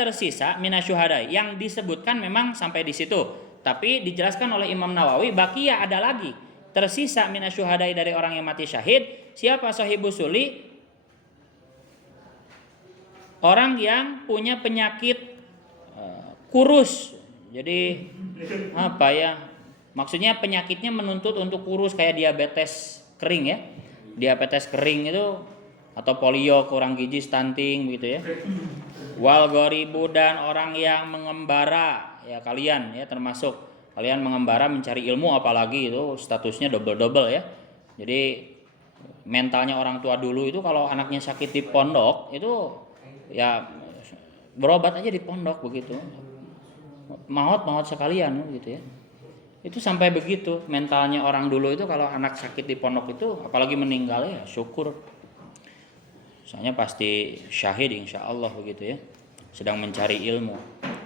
tersisa minasyuhadai yang disebutkan memang sampai di situ, tapi dijelaskan oleh Imam Nawawi bakia ada lagi tersisa minasyuhadai dari orang yang mati syahid. Siapa sahibus suli? Orang yang punya penyakit kurus. Jadi apa ya? Maksudnya penyakitnya menuntut untuk kurus kayak diabetes kering ya. Diabetes kering itu atau polio, kurang gizi, stunting gitu ya. Wal ghoribu dan orang yang mengembara ya kalian ya termasuk kalian mengembara mencari ilmu apalagi itu statusnya double ya. Jadi mentalnya orang tua dulu itu kalau anaknya sakit di pondok itu ya berobat aja di pondok begitu. Maut sekalian gitu ya. Itu sampai begitu mentalnya orang dulu itu kalau anak sakit di pondok itu apalagi meninggal ya syukur. Soalnya pasti syahid insyaallah begitu ya. Sedang mencari ilmu.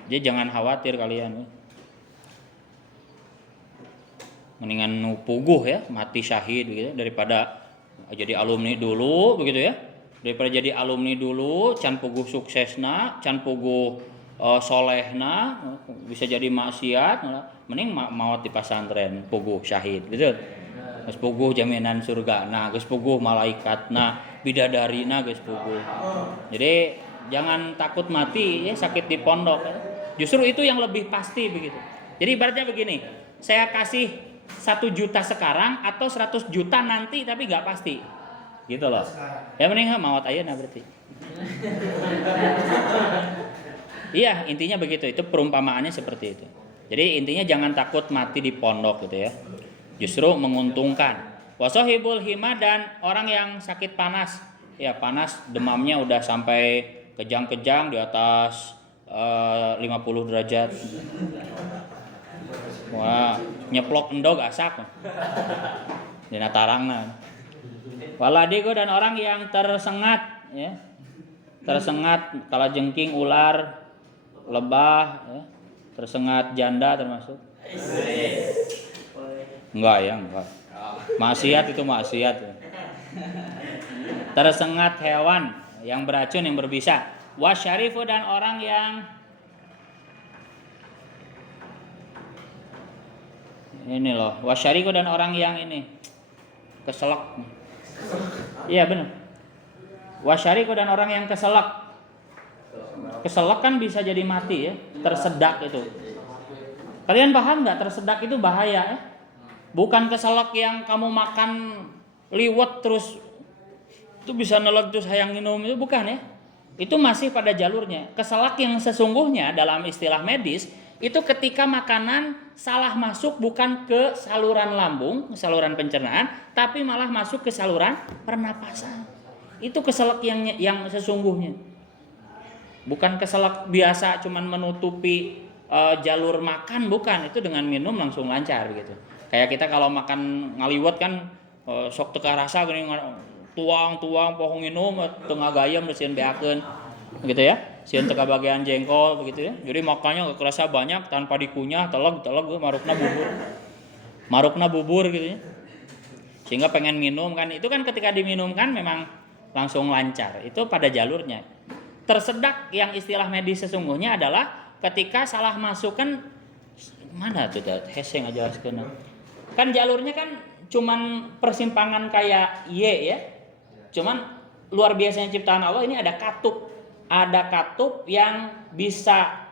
Jadi jangan khawatir kalian. Mendingan puguh ya, mati syahid begitu daripada jadi alumni dulu begitu ya. Daripada jadi alumni dulu can puguh suksesna, can puguh solehna bisa jadi maksiat, mending maot di pesantren puguh syahid, betul. Geus puguh jaminan surga, nah geus puguh malaikat, nah bidadarina geus puguh. Jadi jangan takut mati ya sakit di pondok. Justru itu yang lebih pasti begitu. Jadi ibaratnya begini, saya kasih 1 juta sekarang atau 100 juta nanti tapi nggak pasti, gitu loh. Ya mending maot ayeuna berarti. Iya, intinya begitu. Itu perumpamaannya seperti itu. Jadi intinya jangan takut mati di pondok gitu ya. Justru menguntungkan. Wasohibul hima, dan orang yang sakit panas. Ya, panas demamnya udah sampai kejang-kejang di atas 50 derajat. Wah, nyeplok endog asak. Dina tarangna. Waladigo, dan orang yang tersengat ya. Tersengat kalajengking, ular, lebah ya. Tersengat janda termasuk. Enggak ya, enggak. Maksiat itu maksiat. Tersengat hewan yang beracun, yang berbisa. Wasyarifu, dan orang yang ini loh, wasyariku, dan orang yang ini keselak. Iya benar. Wasyariku, dan orang yang keselak. Keselak kan bisa jadi mati ya, tersedak itu. Kalian paham nggak tersedak itu bahaya ya? Bukan keselak yang kamu makan liwet terus itu bisa nelek terus hayang minum, itu bukan ya. Itu masih pada jalurnya. Keselak yang sesungguhnya dalam istilah medis itu ketika makanan salah masuk bukan ke saluran lambung, saluran pencernaan, tapi malah masuk ke saluran pernapasan. Itu keselak yang sesungguhnya. Bukan keselak biasa cuman menutupi jalur makan, bukan. Itu dengan minum langsung lancar gitu. Kayak kita kalau makan ngaliwet kan sok teka rasa gini, tuang pohong minum tengah gayam sieun beakeun gitu ya. Sieun teka bagian jengkol begitu ya. Jadi makannya gak kerasa banyak tanpa dikunyah, teleg marukna bubur gitu ya. Sehingga pengen minum kan, itu kan ketika diminumkan memang langsung lancar. Itu pada jalurnya. Tersedak yang istilah medis sesungguhnya adalah ketika salah masukkan, mana tuh heseng aja sekarang. Kan jalurnya kan cuman persimpangan kayak Y ya. Cuman luar biasanya ciptaan Allah ini ada katup. Ada katup yang bisa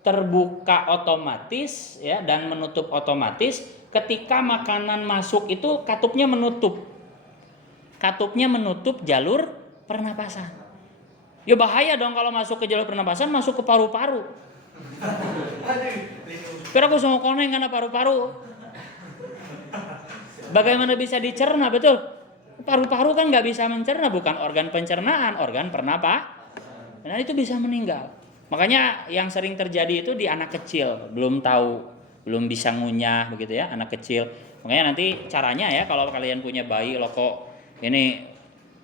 terbuka otomatis ya dan menutup otomatis. Ketika makanan masuk itu katupnya menutup. Katupnya menutup jalur pernapasan. Ya bahaya dong kalau masuk ke jalur pernapasan, masuk ke paru-paru. Kira aku sama koneng karena paru-paru. Bagaimana bisa dicerna, betul? Paru-paru kan nggak bisa mencerna, bukan organ pencernaan, organ pernapasan. Nah itu bisa meninggal. Makanya yang sering terjadi itu di anak kecil, belum tahu, belum bisa ngunyah begitu ya, anak kecil. Makanya nanti caranya ya kalau kalian punya bayi lo kok ini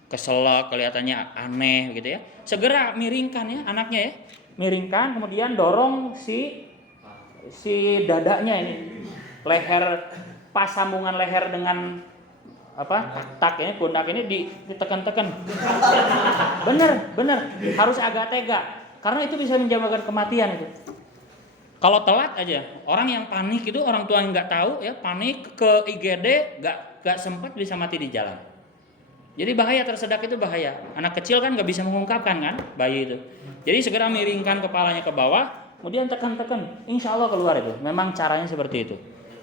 keselak kelihatannya aneh gitu ya, segera miringkan ya anaknya ya, miringkan kemudian dorong si dadanya ini, leher, pas sambungan leher dengan tak ini, pundak ini ditekan-tekan. bener harus agak tega karena itu bisa menyebabkan kematian itu. Kalau telat aja, orang yang panik itu, orang tua yang nggak tahu ya, panik ke IGD nggak sempat bisa mati di jalan. Jadi bahaya, tersedak itu bahaya. Anak kecil kan nggak bisa mengungkapkan kan, bayi itu. Jadi segera miringkan kepalanya ke bawah, kemudian tekan-tekan, insya Allah keluar itu. Memang caranya seperti itu.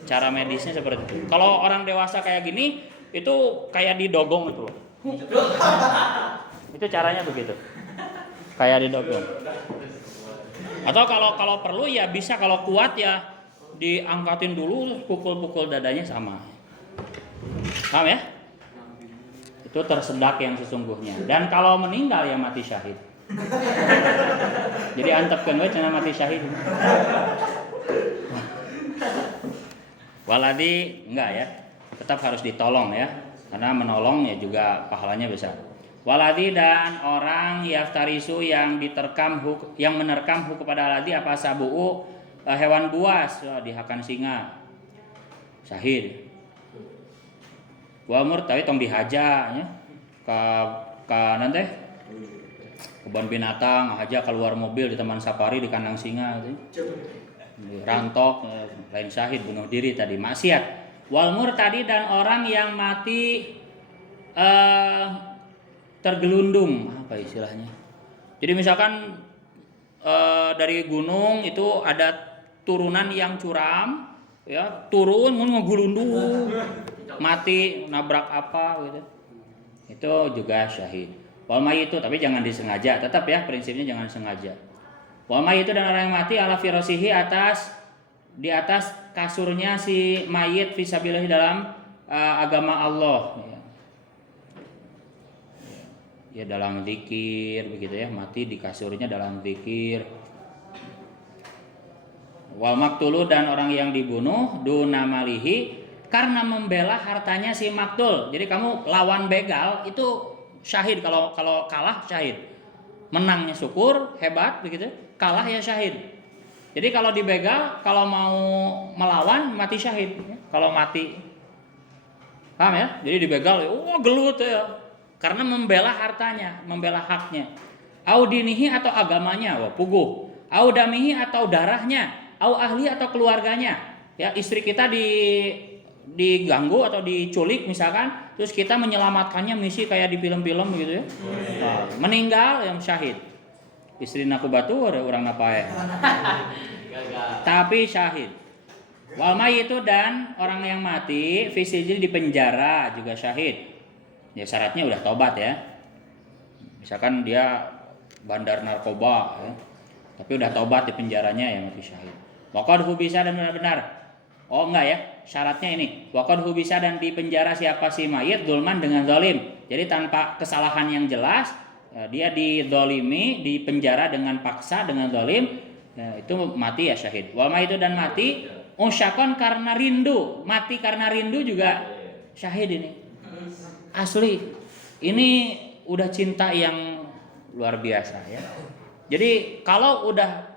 Cara medisnya seperti itu. Kalau orang dewasa kayak gini, itu kayak didogong itu. Itu caranya begitu. Kayak didogong. Atau kalau perlu ya bisa, kalau kuat ya diangkatin dulu, pukul-pukul dadanya sama. Paham ya? Itu tersedak yang sesungguhnya. Dan kalau meninggal ya mati syahid. Jadi antepkeun we cenah mati syahid. Waladi enggak ya. Tetap harus ditolong ya. Karena menolong ya juga pahalanya besar. Waladi, dan orang yaftarisu yang menerkam kepada aladi apa sabu'u, hewan buas dihakan singa. Syahid. Wa umur tapi tong dihaja nya ka nanti kebun binatang aja keluar mobil di taman safari di kandang singa gitu. Rantok, lain syahid, bunuh diri tadi maksiat. Wal murtadi dan orang yang mati tergelundung, apa istilahnya? Jadi misalkan dari gunung itu ada turunan yang curam, ya turun ngegulundung, mati nabrak apa gitu. Itu juga syahid. Wal mayyitu, tapi jangan disengaja, tetap ya prinsipnya jangan sengaja. Wal mayyitu dan orang yang mati ala firasihi di atas kasurnya si mayit fisabilillah dalam agama Allah. Ya dalam zikir begitu ya, mati di kasurnya dalam zikir. Wal maktulu dan orang yang dibunuh duna malihi karena membela hartanya si maktul. Jadi kamu lawan begal itu syahid, kalau kalah syahid. Menangnya syukur, hebat begitu. Kalah ya syahid. Jadi kalau dibegal, kalau mau melawan mati syahid. Kalau mati, paham ya? Jadi dibegal, gelut ya. Karena membela hartanya, membela haknya. Audinihi atau agamanya, puguh. Audamihi atau darahnya, au ahli atau keluarganya. Ya, istri kita diganggu atau diculik misalkan, terus kita menyelamatkannya, misi kayak di film-film gitu ya. Meninggal yang syahid. Istri naku batu ada orang apa ya. Tapi syahid. Wal mayyitu dan orang yang mati fisijil di penjara juga syahid. Ya syaratnya udah tobat ya. Misalkan dia bandar narkoba ya. Tapi udah tobat di penjaranya ya mati syahid. Waqad hubisa dan benar-benar. Oh enggak ya, syaratnya ini. Waqad hubisa dan di penjara siapa si mayit dzulman dengan zalim. Jadi tanpa kesalahan yang jelas, dia dizalimi, di penjara dengan paksa dengan zalim, ya, itu mati ya syahid. Wal mayyitu dan mati usyakon karena rindu, mati karena rindu juga syahid ini. Asli, ini udah cinta yang luar biasa ya. Jadi kalau udah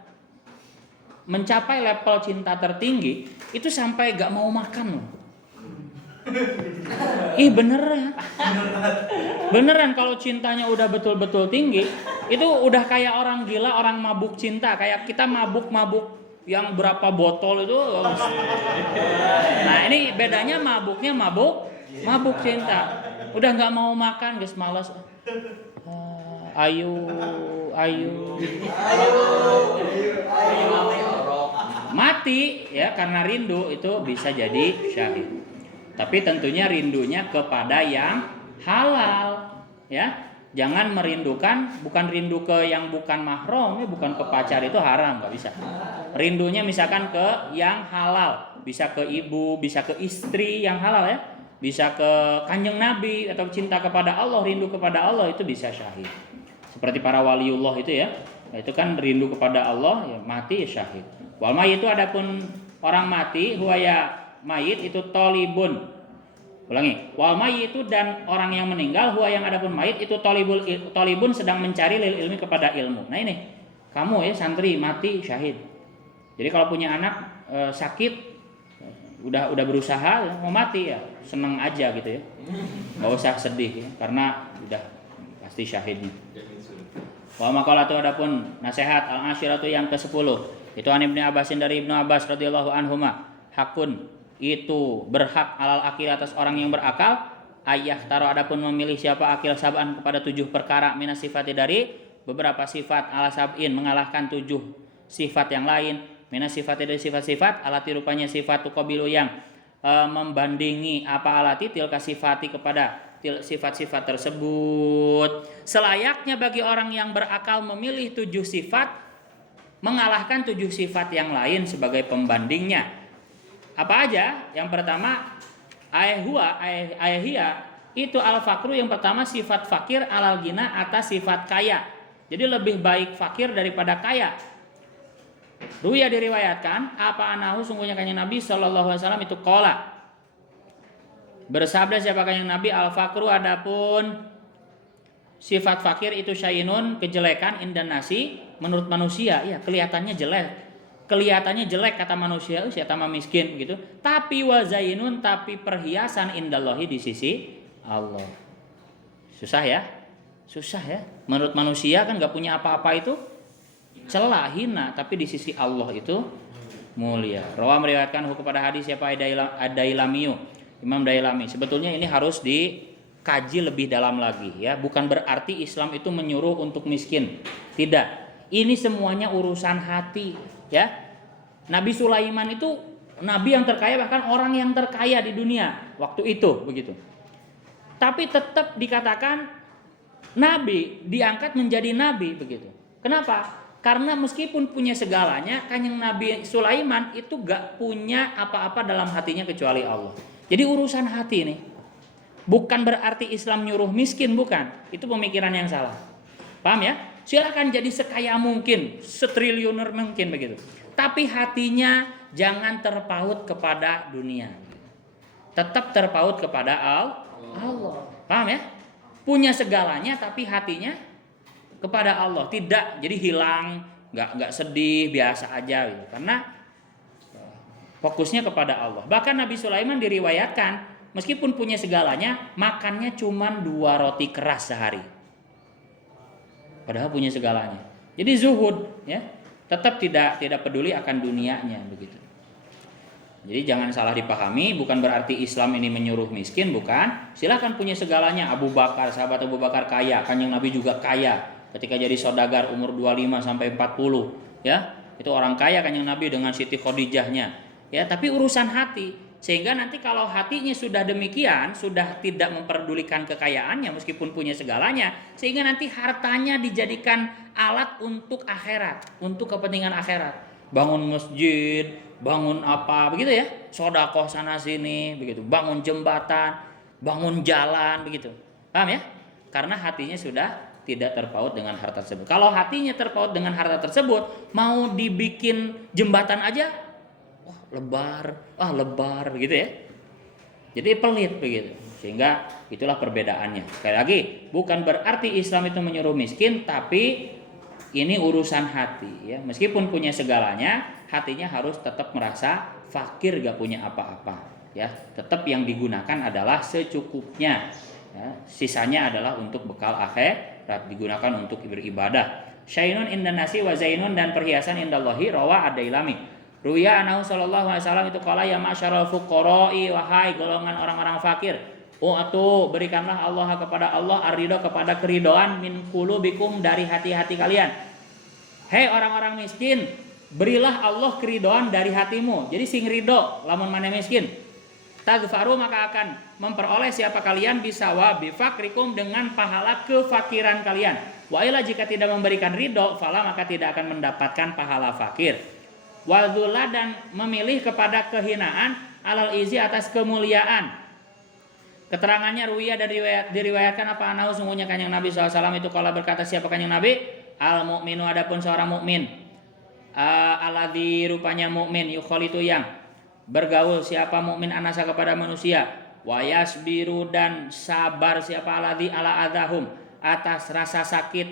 mencapai level cinta tertinggi, itu sampai gak mau makan loh. Beneran kalau cintanya udah betul-betul tinggi, itu udah kayak orang gila, orang mabuk cinta. Kayak kita mabuk-mabuk yang berapa botol itu. Nah ini bedanya mabuknya mabuk cinta. Udah nggak mau makan, guys, malas. Ayo. Mati ya karena rindu itu bisa jadi syahid. Tapi tentunya rindunya kepada yang halal, ya. Jangan merindukan, bukan rindu ke yang bukan mahram, ya, bukan ke pacar, itu haram, nggak bisa. Rindunya misalkan ke yang halal, bisa ke ibu, bisa ke istri yang halal ya. Bisa ke Kanjeng Nabi atau cinta kepada Allah, rindu kepada Allah, itu bisa syahid. Seperti para waliullah itu ya. Itu kan rindu kepada Allah ya, mati ya syahid. Wal mayit itu adapun orang mati, huwa ya mayit itu tolibun. Ulangi. Wal mayit itu dan orang yang meninggal, huwa yang adapun mayit itu tolibun sedang mencari lil ilmi kepada ilmu. Nah ini, kamu ya santri mati syahid. Jadi kalau punya anak sakit, udah berusaha mau mati ya seneng aja gitu ya, nggak usah sedih ya, karena udah pasti syahidnya. Wa maqalatu adapun nasihat al-ashiratu yang ke-10 itu an Ibnu Abbasin dari Ibnu Abbas radhiyallahu anhuma, hakun itu berhak alal akil atas orang yang berakal, ayah taro adapun memilih siapa akil sab'an kepada 7 perkara minas sifati dari beberapa sifat, ala sab'in mengalahkan 7 sifat yang lain, minas sifati dari sifat-sifat, alati rupanya sifat tuqabilu yang membandingi apa alati tilka sifati kepada sifat-sifat tersebut. Selayaknya bagi orang yang berakal memilih 7 sifat, mengalahkan 7 sifat yang lain sebagai pembandingnya. Apa aja? Yang pertama, ayahia itu al-fakru, yang pertama sifat fakir, alal gina atas sifat kaya. Jadi lebih baik fakir daripada kaya. Ruya diriwayatkan apa anahu sungguhnya kanjeng Nabi sallallahu alaihi wasallam itu qala bersabda siapa kanjeng Nabi, al fakru adapun sifat fakir itu syai'un kejelekan indan nasi menurut manusia, ya kelihatannya jelek kata manusia, siapa mah miskin gitu, tapi wazainun tapi perhiasan indallahi di sisi Allah. Susah ya, Susah ya. Menurut manusia kan nggak punya apa-apa itu celah, hina, tapi di sisi Allah itu mulia. Rawa meriwayatkan kepada hadis siapa Ad-Dailamiyu, Imam Dailami. Sebetulnya ini harus dikaji lebih dalam lagi ya. Bukan berarti Islam itu menyuruh untuk miskin. Tidak. Ini semuanya urusan hati ya. Nabi Sulaiman itu nabi yang terkaya, bahkan orang yang terkaya di dunia waktu itu begitu. Tapi tetap dikatakan nabi, diangkat menjadi nabi begitu. Kenapa? Karena meskipun punya segalanya, Kanjeng Nabi Sulaiman itu gak punya apa-apa dalam hatinya kecuali Allah. Jadi urusan hati nih. Bukan berarti Islam nyuruh miskin, bukan. Itu pemikiran yang salah. Paham ya? Silakan jadi sekaya mungkin, setriliuner mungkin begitu. Tapi hatinya jangan terpaut kepada dunia. Tetap terpaut kepada Allah. Paham ya? Punya segalanya tapi hatinya kepada Allah, tidak jadi hilang, nggak sedih, biasa aja gitu. Karena fokusnya kepada Allah. Bahkan Nabi Sulaiman diriwayatkan meskipun punya segalanya, makannya cuma 2 roti keras sehari. Padahal punya segalanya. Jadi zuhud ya, tetap tidak peduli akan dunianya begitu. Jadi jangan salah dipahami, bukan berarti Islam ini menyuruh miskin, bukan. Silakan punya segalanya. Abu Bakar, sahabat Abu Bakar kaya, Kanjeng Nabi juga kaya. Ketika jadi saudagar umur 25 sampai 40, ya. Itu orang kaya Kanjeng Nabi dengan Siti Khadijahnya. Ya, tapi urusan hati. Sehingga nanti kalau hatinya sudah demikian, sudah tidak memperdulikan kekayaannya meskipun punya segalanya, sehingga nanti hartanya dijadikan alat untuk akhirat, untuk kepentingan akhirat. Bangun masjid, bangun apa begitu ya, sedekah sana sini begitu, bangun jembatan, bangun jalan begitu. Paham ya? Karena hatinya sudah tidak terpaut dengan harta tersebut. Kalau hatinya terpaut dengan harta tersebut, mau dibikin jembatan aja, wah lebar gitu ya. Jadi pelit begitu. Sehingga itulah perbedaannya. Sekali lagi, bukan berarti Islam itu menyuruh miskin, tapi ini urusan hati ya. Meskipun punya segalanya, hatinya harus tetap merasa fakir, gak punya apa-apa ya. Tetap yang digunakan adalah secukupnya ya. Sisanya adalah untuk bekal akhirat, digunakan untuk beribadah. Syainun indan nasi wa zainun, dan perhiasan indallahi, rawa Ad-Dailami. Ruya anahu sallallahu alaihi wasallam itu qala ya masyarul fuqara'i, wahai golongan orang-orang fakir, U'atu, berikanlah Allah kepada Allah ar-ridho, kepada keridoan, min qulubikum, dari hati-hati kalian. Hei orang-orang miskin, berilah Allah keridoan dari hatimu. Jadi sing ridho lamun mana miskin. Tadfaru, maka akan memperoleh siapa kalian bisawa bifakrikum, dengan pahala kefakiran kalian. Wa ila, jika tidak memberikan ridho, fala, maka tidak akan mendapatkan pahala fakir. Wadzulla, dan memilih kepada kehinaan, alal izi, atas kemuliaan. Keterangannya ruya dan diriwayatkan apa anau, sungguhnya Kanjeng Nabi SAW itu kala berkata, siapa Kanjeng Nabi? Al mukminu, adapun seorang mukmin, aladzi, rupanya mukmin, yukhalitu, yang bergaul siapa mukmin, anasa, kepada manusia, wa yasbiru, dan sabar siapa aladzi ala adahum, atas rasa sakit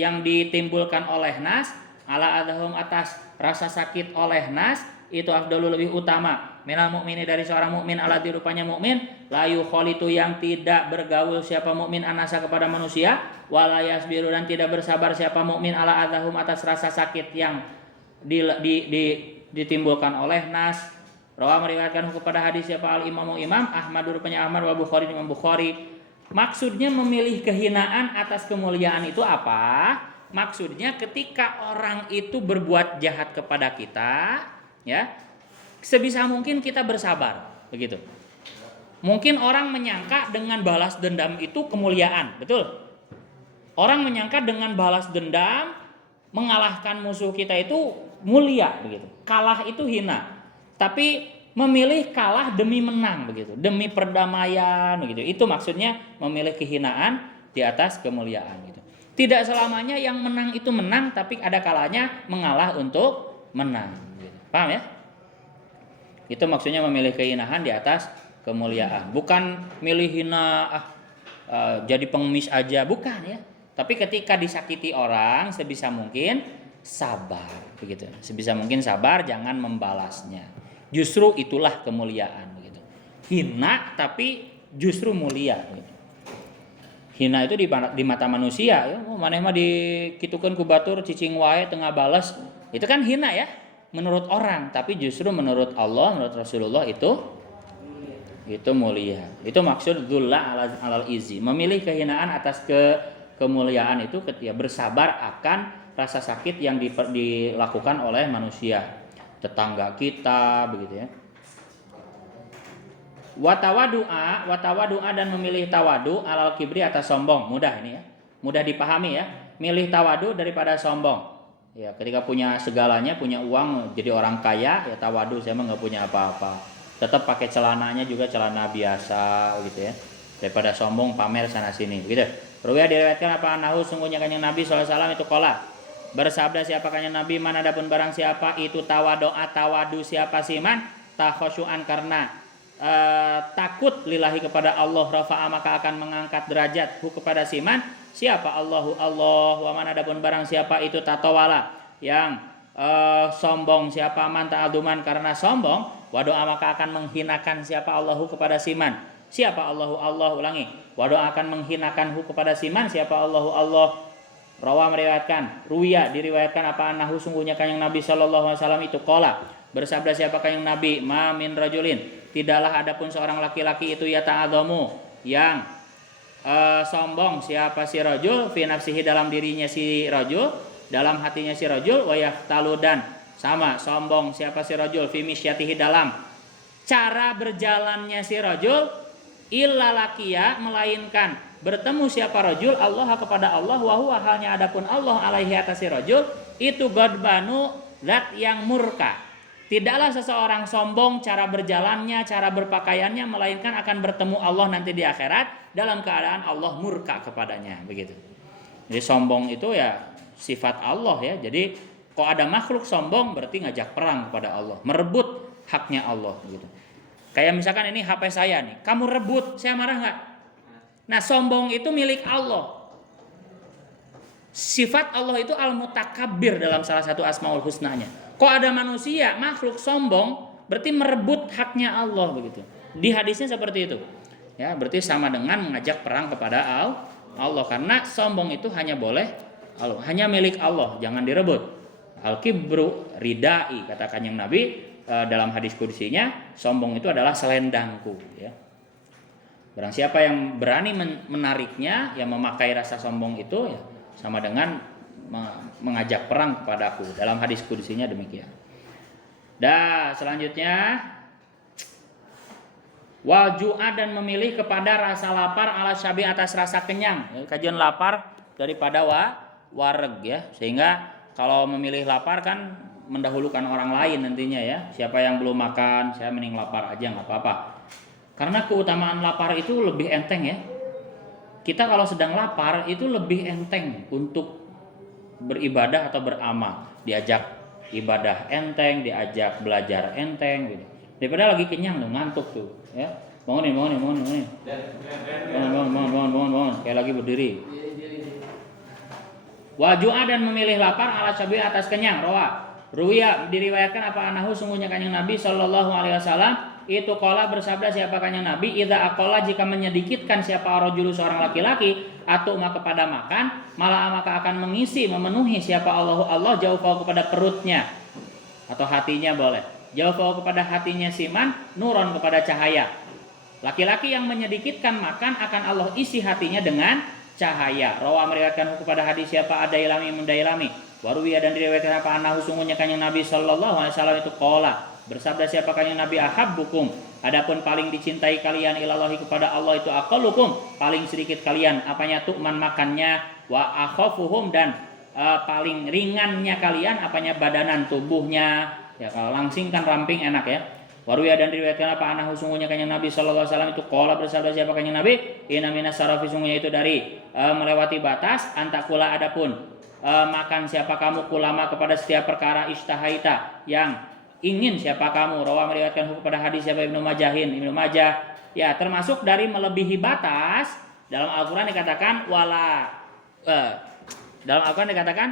yang ditimbulkan oleh nas, ala adahum, atas rasa sakit oleh nas, itu afdalu, lebih utama, minal mukmini, dari seorang mukmin, aladzi, rupanya mukmin, la yukhalitu, yang tidak bergaul siapa mukmin, anasa, kepada manusia, wala yasbiru, dan tidak bersabar siapa mukmin, ala adahum, atas rasa sakit yang ditimbulkan oleh nas. Rawa meriwayatkan kepada hadis siapa al imam Ahmad, rupanya Ahmad, wa Bukhari, Imam Bukhari. Maksudnya memilih kehinaan atas kemuliaan itu apa? Maksudnya ketika orang itu berbuat jahat kepada kita, ya, sebisa mungkin kita bersabar, begitu. Mungkin orang menyangka dengan balas dendam itu kemuliaan, betul? Orang menyangka dengan balas dendam mengalahkan musuh kita itu mulia, begitu. Kalah itu hina. Tapi memilih kalah demi menang, begitu. Demi perdamaian, begitu. Itu maksudnya memilih kehinaan di atas kemuliaan, gitu. Tidak selamanya yang menang itu menang, tapi ada kalanya mengalah untuk menang, gitu. Paham ya? Itu maksudnya memilih kehinaan di atas kemuliaan. Bukan milih hina jadi pengemis aja, bukan ya. Tapi ketika disakiti orang, sebisa mungkin sabar, begitu. Sebisa mungkin sabar, jangan membalasnya. Justru itulah kemuliaan, begitu. Hina tapi justru mulia, begitu. Hina itu di mata manusia ya, maneh mah dikitukeun ku batur cicing wae tengah bales. Itu kan hina ya menurut orang, tapi justru menurut Allah, menurut Rasulullah itu mulia. Itu maksud dzulla alal izzi, memilih kehinaan atas kemuliaan itu ketika bersabar akan rasa sakit yang dilakukan oleh manusia, tetangga kita begitu ya. Watawadu'a dan memilih tawadu alal kibri atas sombong. Mudah ini ya. Mudah dipahami ya. Milih tawadu daripada sombong. Ya, ketika punya segalanya, punya uang, jadi orang kaya, ya tawadu, saya mah nggak punya apa-apa. Tetap pakai celananya juga celana biasa gitu ya. Daripada sombong pamer sana sini gitu. Ruwaya diriwayatkan apa anahu sungguhnya kanjeng Nabi sallallahu alaihi wasallam itu qala. Bersabda siapa kanjeng Nabi, man adapun barang siapa itu tawadu siapa siman takhosyuan karena takut lillahi kepada Allah, rafa'a maka akan mengangkat derajathu kepada siman siapa Allahu Allah. Wa man adapun barang siapa itu tatawala yang sombong siapa man ta'aduman karena sombong, wa doa maka akan menghinakan siapa Allahu kepada siman siapa Allahu Allah. Ulangi, wa doa akan menghinakanhu kepada siman siapa Allahu Allah. Rawa meriwayatkan, ruya diriwayatkan apa anahu sungguhnya kanjeng Nabi sallallahu alaihi wasallam itu qala bersabda siapa kanjeng Nabi, ma min rajulin tidaklah adapun seorang laki-laki itu ya ta'adhamu yang sombong siapa si rajul fi nafsihi dalam dirinya si rajul, dalam hatinya si rajul, wa yahtalu dan sama sombong siapa si rajul fi misyatihi dalam cara berjalannya si rajul, illa laqiya melainkan bertemu siapa rajul Allah kepada Allah, wa huwa halnya adapun Allah alaihi atas si rajul itu godbanu zat yang murka. Tidaklah seseorang sombong cara berjalannya, cara berpakaiannya, melainkan akan bertemu Allah nanti di akhirat dalam keadaan Allah murka kepadanya begitu. Jadi sombong itu ya sifat Allah ya. Jadi kok ada makhluk sombong berarti ngajak perang kepada Allah, merebut haknya Allah begitu. Kayak misalkan ini HP saya nih, kamu rebut, saya marah nggak? Nah sombong itu milik Allah. Sifat Allah itu al-mutakabbir dalam salah satu asmaul husnanya. Kok ada manusia makhluk sombong berarti merebut haknya Allah begitu. Di hadisnya seperti itu. Ya, berarti sama dengan mengajak perang kepada Allah karena sombong itu hanya boleh Allah, hanya milik Allah, jangan direbut. Al-kibru ridai kata kanjeng Nabi dalam hadis kudusinya, sombong itu adalah selendangku ya. Barang siapa yang berani menariknya, yang memakai rasa sombong itu ya sama dengan mengajak perang kepadaku. Dalam hadis kudusinya demikian. Selanjutnya wal ju'a dan memilih kepada rasa lapar ala syabi atas rasa kenyang. Kajian lapar daripada wareg ya. Sehingga kalau memilih lapar kan mendahulukan orang lain nantinya ya. Siapa yang belum makan, saya mending lapar aja nggak apa-apa. Karena keutamaan lapar itu lebih enteng ya. Kita kalau sedang lapar itu lebih enteng untuk beribadah atau beramal. Diajak ibadah enteng, diajak belajar enteng gitu. Daripada lagi kenyang tuh, ngantuk tuh ya. Bangunin. Bangun. Kayak lagi berdiri. Waju'a dan memilih lapar ala syabi atas kenyang. Ruwiya diriwayatkan apa anahu sungguhnya kanjeng Nabi sallallahu alaihi wasallam itu qala bersabda siapa kanjeng Nabi, idza aqalla jika menyedikitkan siapa rajul seorang laki-laki atau maka kepada makan, malah maka akan mengisi memenuhi siapa Allah jauh kepada perutnya atau hatinya boleh. Jauh kepada hatinya siman nuron kepada cahaya. Laki-laki yang menyedikitkan makan akan Allah isi hatinya dengan cahaya. Rawa meriwayatkan kepada hadis siapa adailami mendailami. Waruwiya dan diriwayatkan apa anahu sungguhnya kanjeng Nabi sallallahu alaihi wasallam itu qala bersabda siapa kanjeng Nabi ahabbukum adapun paling dicintai kalian ilallahi kepada Allah itu aqallukum paling sedikit kalian apanya tu'man makannya wa akhafuhum dan paling ringannya kalian apanya badanan tubuhnya ya. Kalau langsing kan ramping enak ya. Waruya dan diriwayatkan apa anahu sungguhnya kanjeng Nabi sallallahu alaihi wasallam itu qala bersabda siapa kanjeng Nabi inna minas sarafi sungguhnya itu dari melewati batas antakula adapun makan siapa kamu kulama kepada setiap perkara istahaita yang ingin siapa kamu. Rawa meriwayatkan kepada hadis siapa Ibnu Majah ya, termasuk dari melebihi batas. Dalam Al-Qur'an dikatakan dalam Al-Qur'an dikatakan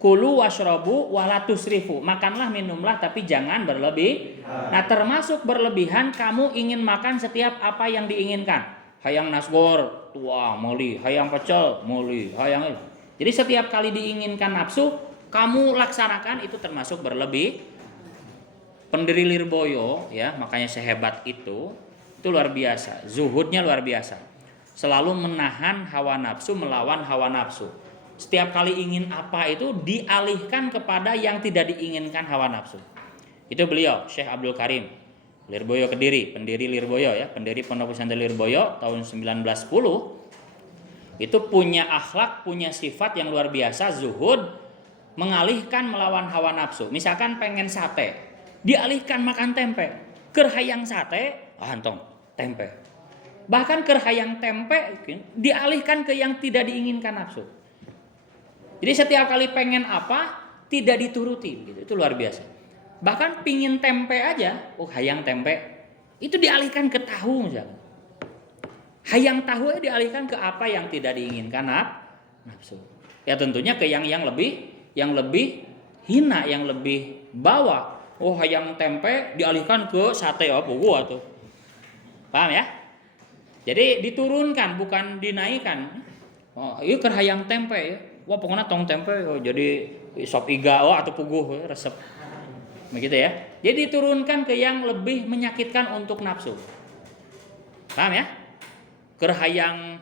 kulu washrobu wala tusrifu, makanlah minumlah tapi jangan berlebih. Nah termasuk berlebihan kamu ingin makan setiap apa yang diinginkan. hayang nasgor, tua, meuli, hayang pecel, meuli, hayang. Jadi setiap kali diinginkan nafsu, kamu laksanakan, itu termasuk berlebih. Pendiri Lirboyo ya, makanya sehebat itu luar biasa. Zuhudnya luar biasa. Selalu menahan hawa nafsu, melawan hawa nafsu. Setiap kali ingin apa itu dialihkan kepada yang tidak diinginkan hawa nafsu. Itu beliau, Syekh Abdul Karim Lirboyo Kediri, pendiri Lirboyo ya, pendiri Pondok Pesantren Lirboyo tahun 1910. Itu punya akhlak, punya sifat yang luar biasa, zuhud, mengalihkan melawan hawa nafsu. Misalkan pengen sate, dialihkan makan tempe. Keur hayang sate, antong tempe. Bahkan keur hayang tempe dialihkan ke yang tidak diinginkan nafsu. Jadi setiap kali pengen apa tidak dituruti gitu. Itu luar biasa. Bahkan pingin tempe aja, hayang tempe, itu dialihkan ke tahu misalnya. Hayang tahu dialihkan ke apa yang tidak diinginkan nafsu. Ya tentunya ke yang lebih hina, yang lebih bawah. Hayang tempe dialihkan ke sate gua tuh. Paham ya? Jadi diturunkan bukan dinaikkan. Ieu keur hayang tempe ya. Pokoknya tong tempe jadi sop iga atau puguh resep. Begitu ya. Jadi diturunkan ke yang lebih menyakitkan untuk nafsu. Paham ya? Keur hayang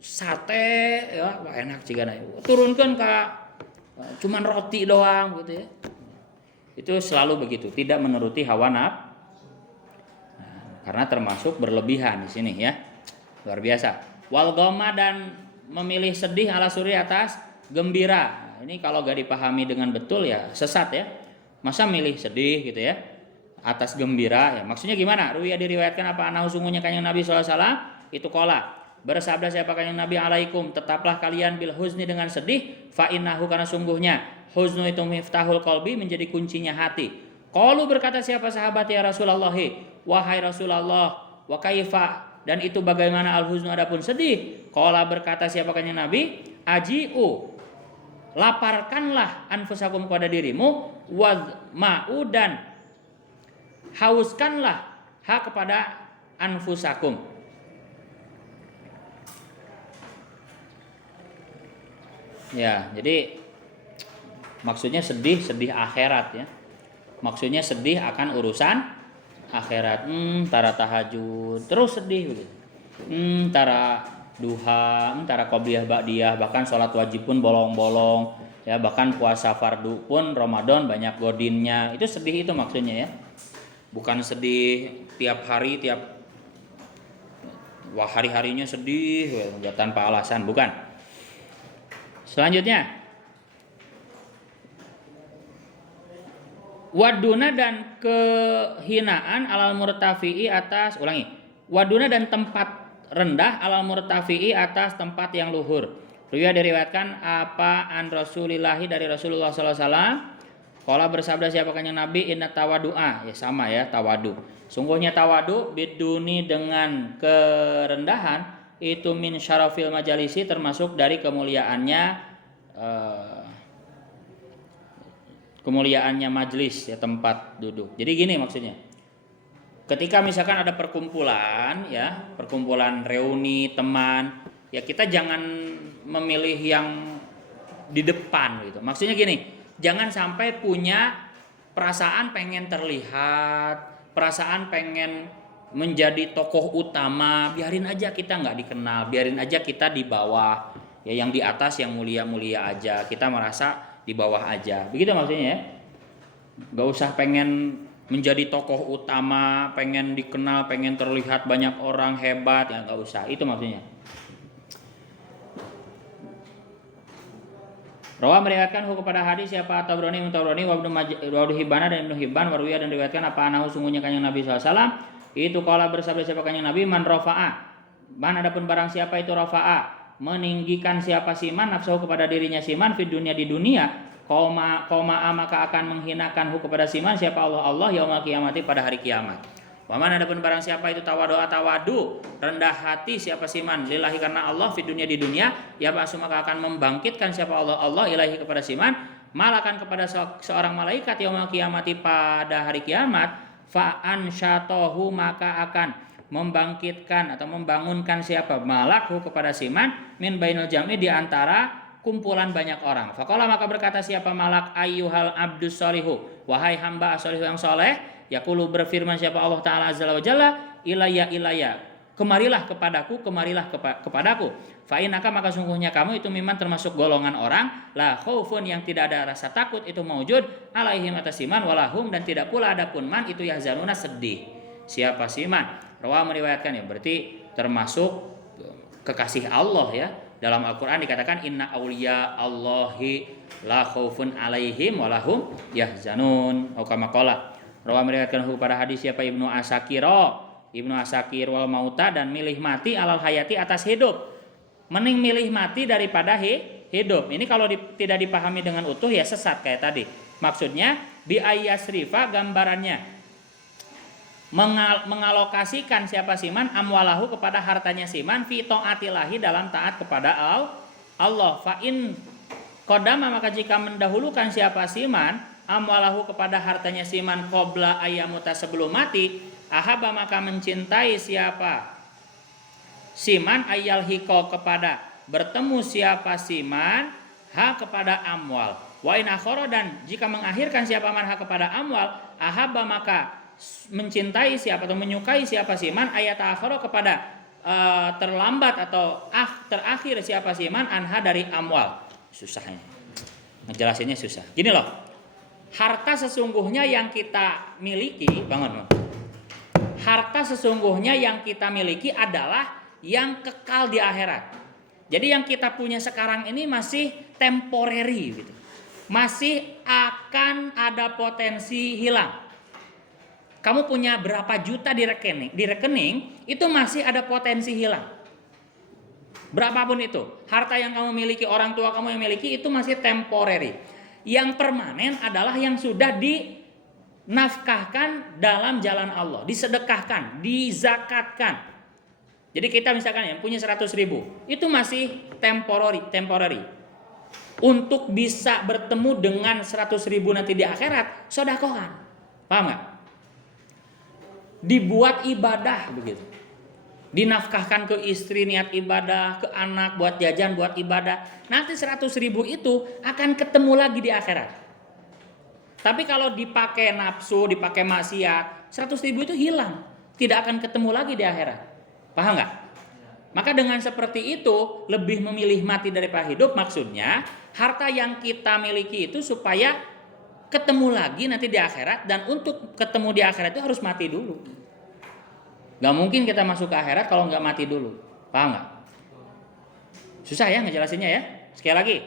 sate ya enak cigana. Turunkan ke cuman roti doang gitu ya. Itu selalu begitu, tidak menuruti hawa nafsu. Karena termasuk berlebihan di sini ya. Luar biasa. Wal ghamma, dan memilih sedih ala suri atas gembira. Ini kalau gak dipahami dengan betul ya sesat ya. Masa milih sedih gitu ya atas gembira ya. Maksudnya gimana? Ruwiya diriwayatkan apa anahu sungguhnya kanjeng Nabi sallallahu alaihi wasallam itu qala bersabda siapa kanjeng Nabi alaikum tetaplah kalian bil huzni dengan sedih fa innahu karena sungguhnya huznu itu miftahul qalbi menjadi kuncinya hati. Qalu berkata siapa sahabat ya Rasulullah, wahai Rasulullah, wa kaifa, dan itu bagaimana al huznu adapun sedih? Qala berkata siapa kanjeng Nabi, aji'u, laparkanlah anfusakum kepada dirimu, wadma'u, dan hauskanlah kepada anfusakum. Ya, jadi maksudnya sedih akhirat ya. Maksudnya sedih akan urusan akhirat. Tara tahajud terus sedih begitu. Tara duha, tara qobliyah ba'diyah, bahkan sholat wajib pun bolong-bolong ya, bahkan puasa fardu pun Ramadan banyak godinnya. Itu sedih itu maksudnya ya. Bukan sedih tiap hari hari-harinya sedih ya, tanpa alasan, bukan. Selanjutnya waduna, dan kehinaan alal murtafi'i atas, ulangi, waduna, dan tempat rendah alal murtafi'i atas tempat yang luhur. Riwayat diriwayatkan apa an Rasulillahi dari Rasulullah sallallahu alaihi wasallam. Qala bersabda siapa kanjeng Nabi, inna tawadu'a, ya sama ya, tawadu. Sungguhnya tawadu biduni, dengan kerendahan, itu min syarafil majalisi, termasuk dari kemuliaannya majlis ya, tempat duduk. Jadi gini maksudnya. Ketika misalkan ada perkumpulan ya, perkumpulan reuni teman, ya kita jangan memilih yang di depan gitu. Maksudnya gini, jangan sampai punya perasaan pengen terlihat, perasaan pengen menjadi tokoh utama, biarin aja kita nggak dikenal, biarin aja kita di bawah, ya yang di atas yang mulia-mulia aja, kita merasa di bawah aja, begitu maksudnya ya. Gak usah pengen menjadi tokoh utama, pengen dikenal, pengen terlihat banyak orang hebat, ya gak usah, itu maksudnya. Rawa meriwayatkan kepada hadis siapa Tabrani wa Ibnu Hibban dan Ibnu Hibban warwiya, dan diriwayatkan apa anahu sungguhnya kanjeng Nabi SAW itu qala bersabda siapa kanjeng Nabi, man rafa'a, man adapun barang siapa itu rafa'a, meninggikan siapa siman nafsu kepada dirinya siman di dunia koma maka akan menghinakan kepada siman siapa Allah yaumul kiamati pada hari kiamat. Waman adapun barang siapa itu tawadu rendah hati siapa siman lillahi karena Allah di dunia ya ba'su maka akan membangkitkan siapa Allah ilahi kepada siman malakan kepada seorang malaikat yaumul kiamati pada hari kiamat fa ansyatahu maka akan membangkitkan atau membangunkan siapa malakhu kepada siman min bainul jam'i di antara kumpulan banyak orang. Faqala maka berkata siapa malak ayyuhal abdus solihu, wahai hamba as-solihu yang soleh, yaqulu berfirman siapa Allah Ta'ala azza wa jalla, ilayya kemarilah kepadaku, kepadaku. Fa innaka maka sungguhnya kamu itu memang termasuk golongan orang la khaufun yang tidak ada rasa takut itu maujud alaihim atas iman walahum dan tidak pula ada pun man itu yahzanuna sedih. Siapa siman? Rawah meriwayatkan ya, berarti termasuk kekasih Allah ya. Dalam Al-Qur'an dikatakan inna auliya Allahi la khaufun alaihim walahum yahzanun. Atau kama qala. Rawah meriwayatkan pada hadis siapa Ibnu Asakir wal mauta dan milih mati alal hayati atas hidup. Mending milih mati daripada hidup. Ini kalau tidak dipahami dengan utuh ya sesat kayak tadi. Maksudnya bi ayyasrifa gambarannya mengalokasikan siapa siman amwalahu kepada hartanya siman fi taatillahi dalam taat kepada Allah. Fa in qadama maka jika mendahulukan siapa siman amwalahu kepada hartanya siman qabla ayyamuta sebelum mati ahaba maka mencintai siapa siman ayal hiko kepada bertemu siapa siman ha kepada amwal wa in akhara dan jika mengakhirkan siapa man ha kepada amwal ahaba maka mencintai siapa atau menyukai siapa siman ayat akhara kepada terlambat atau terakhir siapa siman anha dari amwal. Susahnya ngejelasinnya susah gini loh, harta sesungguhnya yang kita miliki harta sesungguhnya yang kita miliki adalah yang kekal di akhirat. Jadi yang kita punya sekarang ini masih temporary gitu. Masih akan ada potensi hilang. Kamu punya berapa juta di rekening itu masih ada potensi hilang. Berapapun itu, harta yang kamu miliki, orang tua kamu yang miliki itu masih temporary. Yang permanen adalah yang sudah dinafkahkan dalam jalan Allah, disedekahkan, dizakatkan. Jadi kita misalkan yang punya 100.000 itu masih temporary. Untuk bisa bertemu dengan 100.000 nanti di akhirat, sedekahkan. Paham nggak? Dibuat ibadah begitu. Dinafkahkan ke istri niat ibadah, ke anak buat jajan buat ibadah. Nanti 100.000 itu akan ketemu lagi di akhirat. Tapi kalau dipakai nafsu, dipakai maksiat, 100.000 itu hilang, tidak akan ketemu lagi di akhirat. Paham nggak? Maka dengan seperti itu lebih memilih mati daripada hidup. Maksudnya harta yang kita miliki itu supaya ketemu lagi nanti di akhirat, dan untuk ketemu di akhirat itu harus mati dulu. Gak mungkin kita masuk ke akhirat kalau nggak mati dulu. Paham nggak? Susah ya ngejelasinnya ya. Sekali lagi,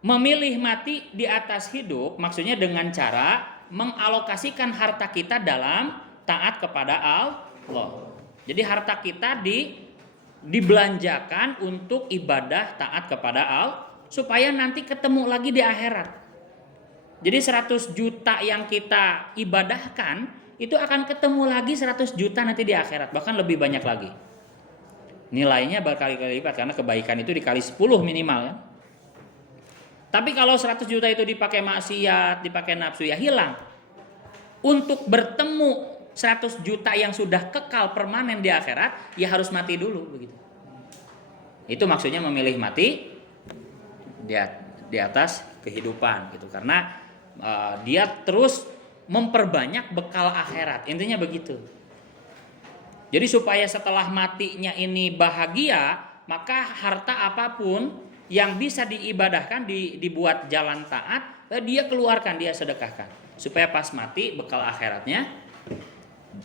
memilih mati di atas hidup maksudnya dengan cara mengalokasikan harta kita dalam taat kepada Allah. Jadi harta kita dibelanjakan untuk ibadah taat kepada Allah supaya nanti ketemu lagi di akhirat. Jadi 100 juta yang kita ibadahkan itu akan ketemu lagi 100 juta nanti di akhirat, bahkan lebih banyak lagi. Nilainya berkali-kali lipat karena kebaikan itu dikali 10 minimal ya. Tapi kalau 100 juta itu dipakai maksiat, dipakai nafsu ya hilang. Untuk bertemu 100 juta yang sudah kekal permanen di akhirat ya harus mati dulu begitu. Itu maksudnya memilih mati di atas kehidupan gitu, karena dia terus memperbanyak bekal akhirat. Intinya begitu. Jadi supaya setelah matinya ini bahagia, maka harta apapun yang bisa diibadahkan, dibuat jalan taat, dia keluarkan, dia sedekahkan. Supaya pas mati bekal akhiratnya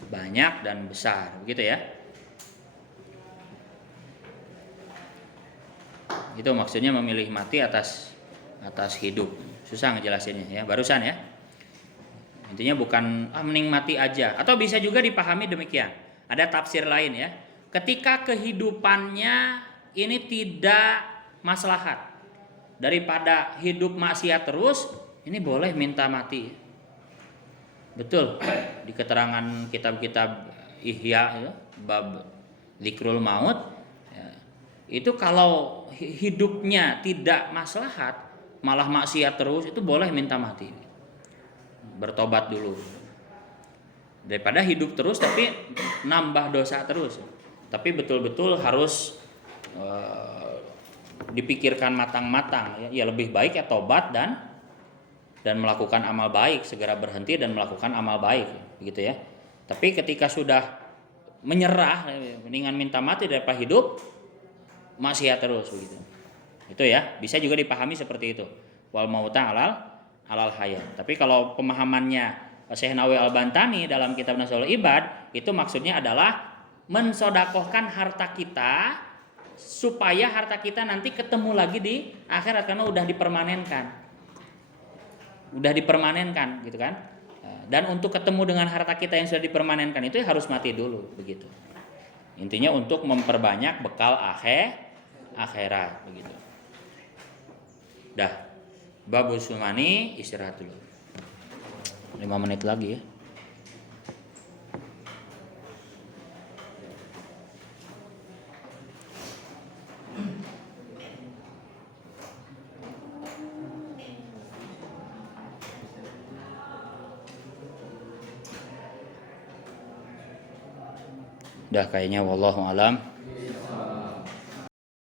banyak dan besar, begitu ya. Itu maksudnya memilih mati atas hidup. Susah ngejelasinnya ya, barusan ya. Intinya bukan mending mati aja, atau bisa juga dipahami demikian. Ada tafsir lain ya. Ketika kehidupannya ini tidak maslahat, daripada hidup maksiat terus, ini boleh minta mati. Betul. Di keterangan kitab-kitab Ihya ya, bab Dzikrul Maut ya, itu kalau hidupnya tidak maslahat, malah maksiat terus, itu boleh minta mati. Bertobat dulu. daripada hidup terus tapi nambah dosa terus. Tapi betul-betul harus dipikirkan matang-matang ya. Ya lebih baik ya tobat dan melakukan amal baik, segera berhenti dan melakukan amal baik begitu ya. Tapi ketika sudah menyerah, mendingan minta mati daripada hidup maksiat terus begitu. Itu ya, bisa juga dipahami seperti itu. Wal mauta alal hayat. Tapi kalau pemahamannya Syekh Nawawi Al-Bantani dalam kitab Nasaul Ibad, itu maksudnya adalah mensodakohkan harta kita supaya harta kita nanti ketemu lagi di akhirat karena udah dipermanenkan gitu kan. Dan untuk ketemu dengan harta kita yang sudah dipermanenkan itu harus mati dulu begitu. Intinya untuk memperbanyak bekal akhirat begitu. Dah. Babu Sumani istirahat dulu. 5 menit lagi ya. Dah kayaknya wallahu alam.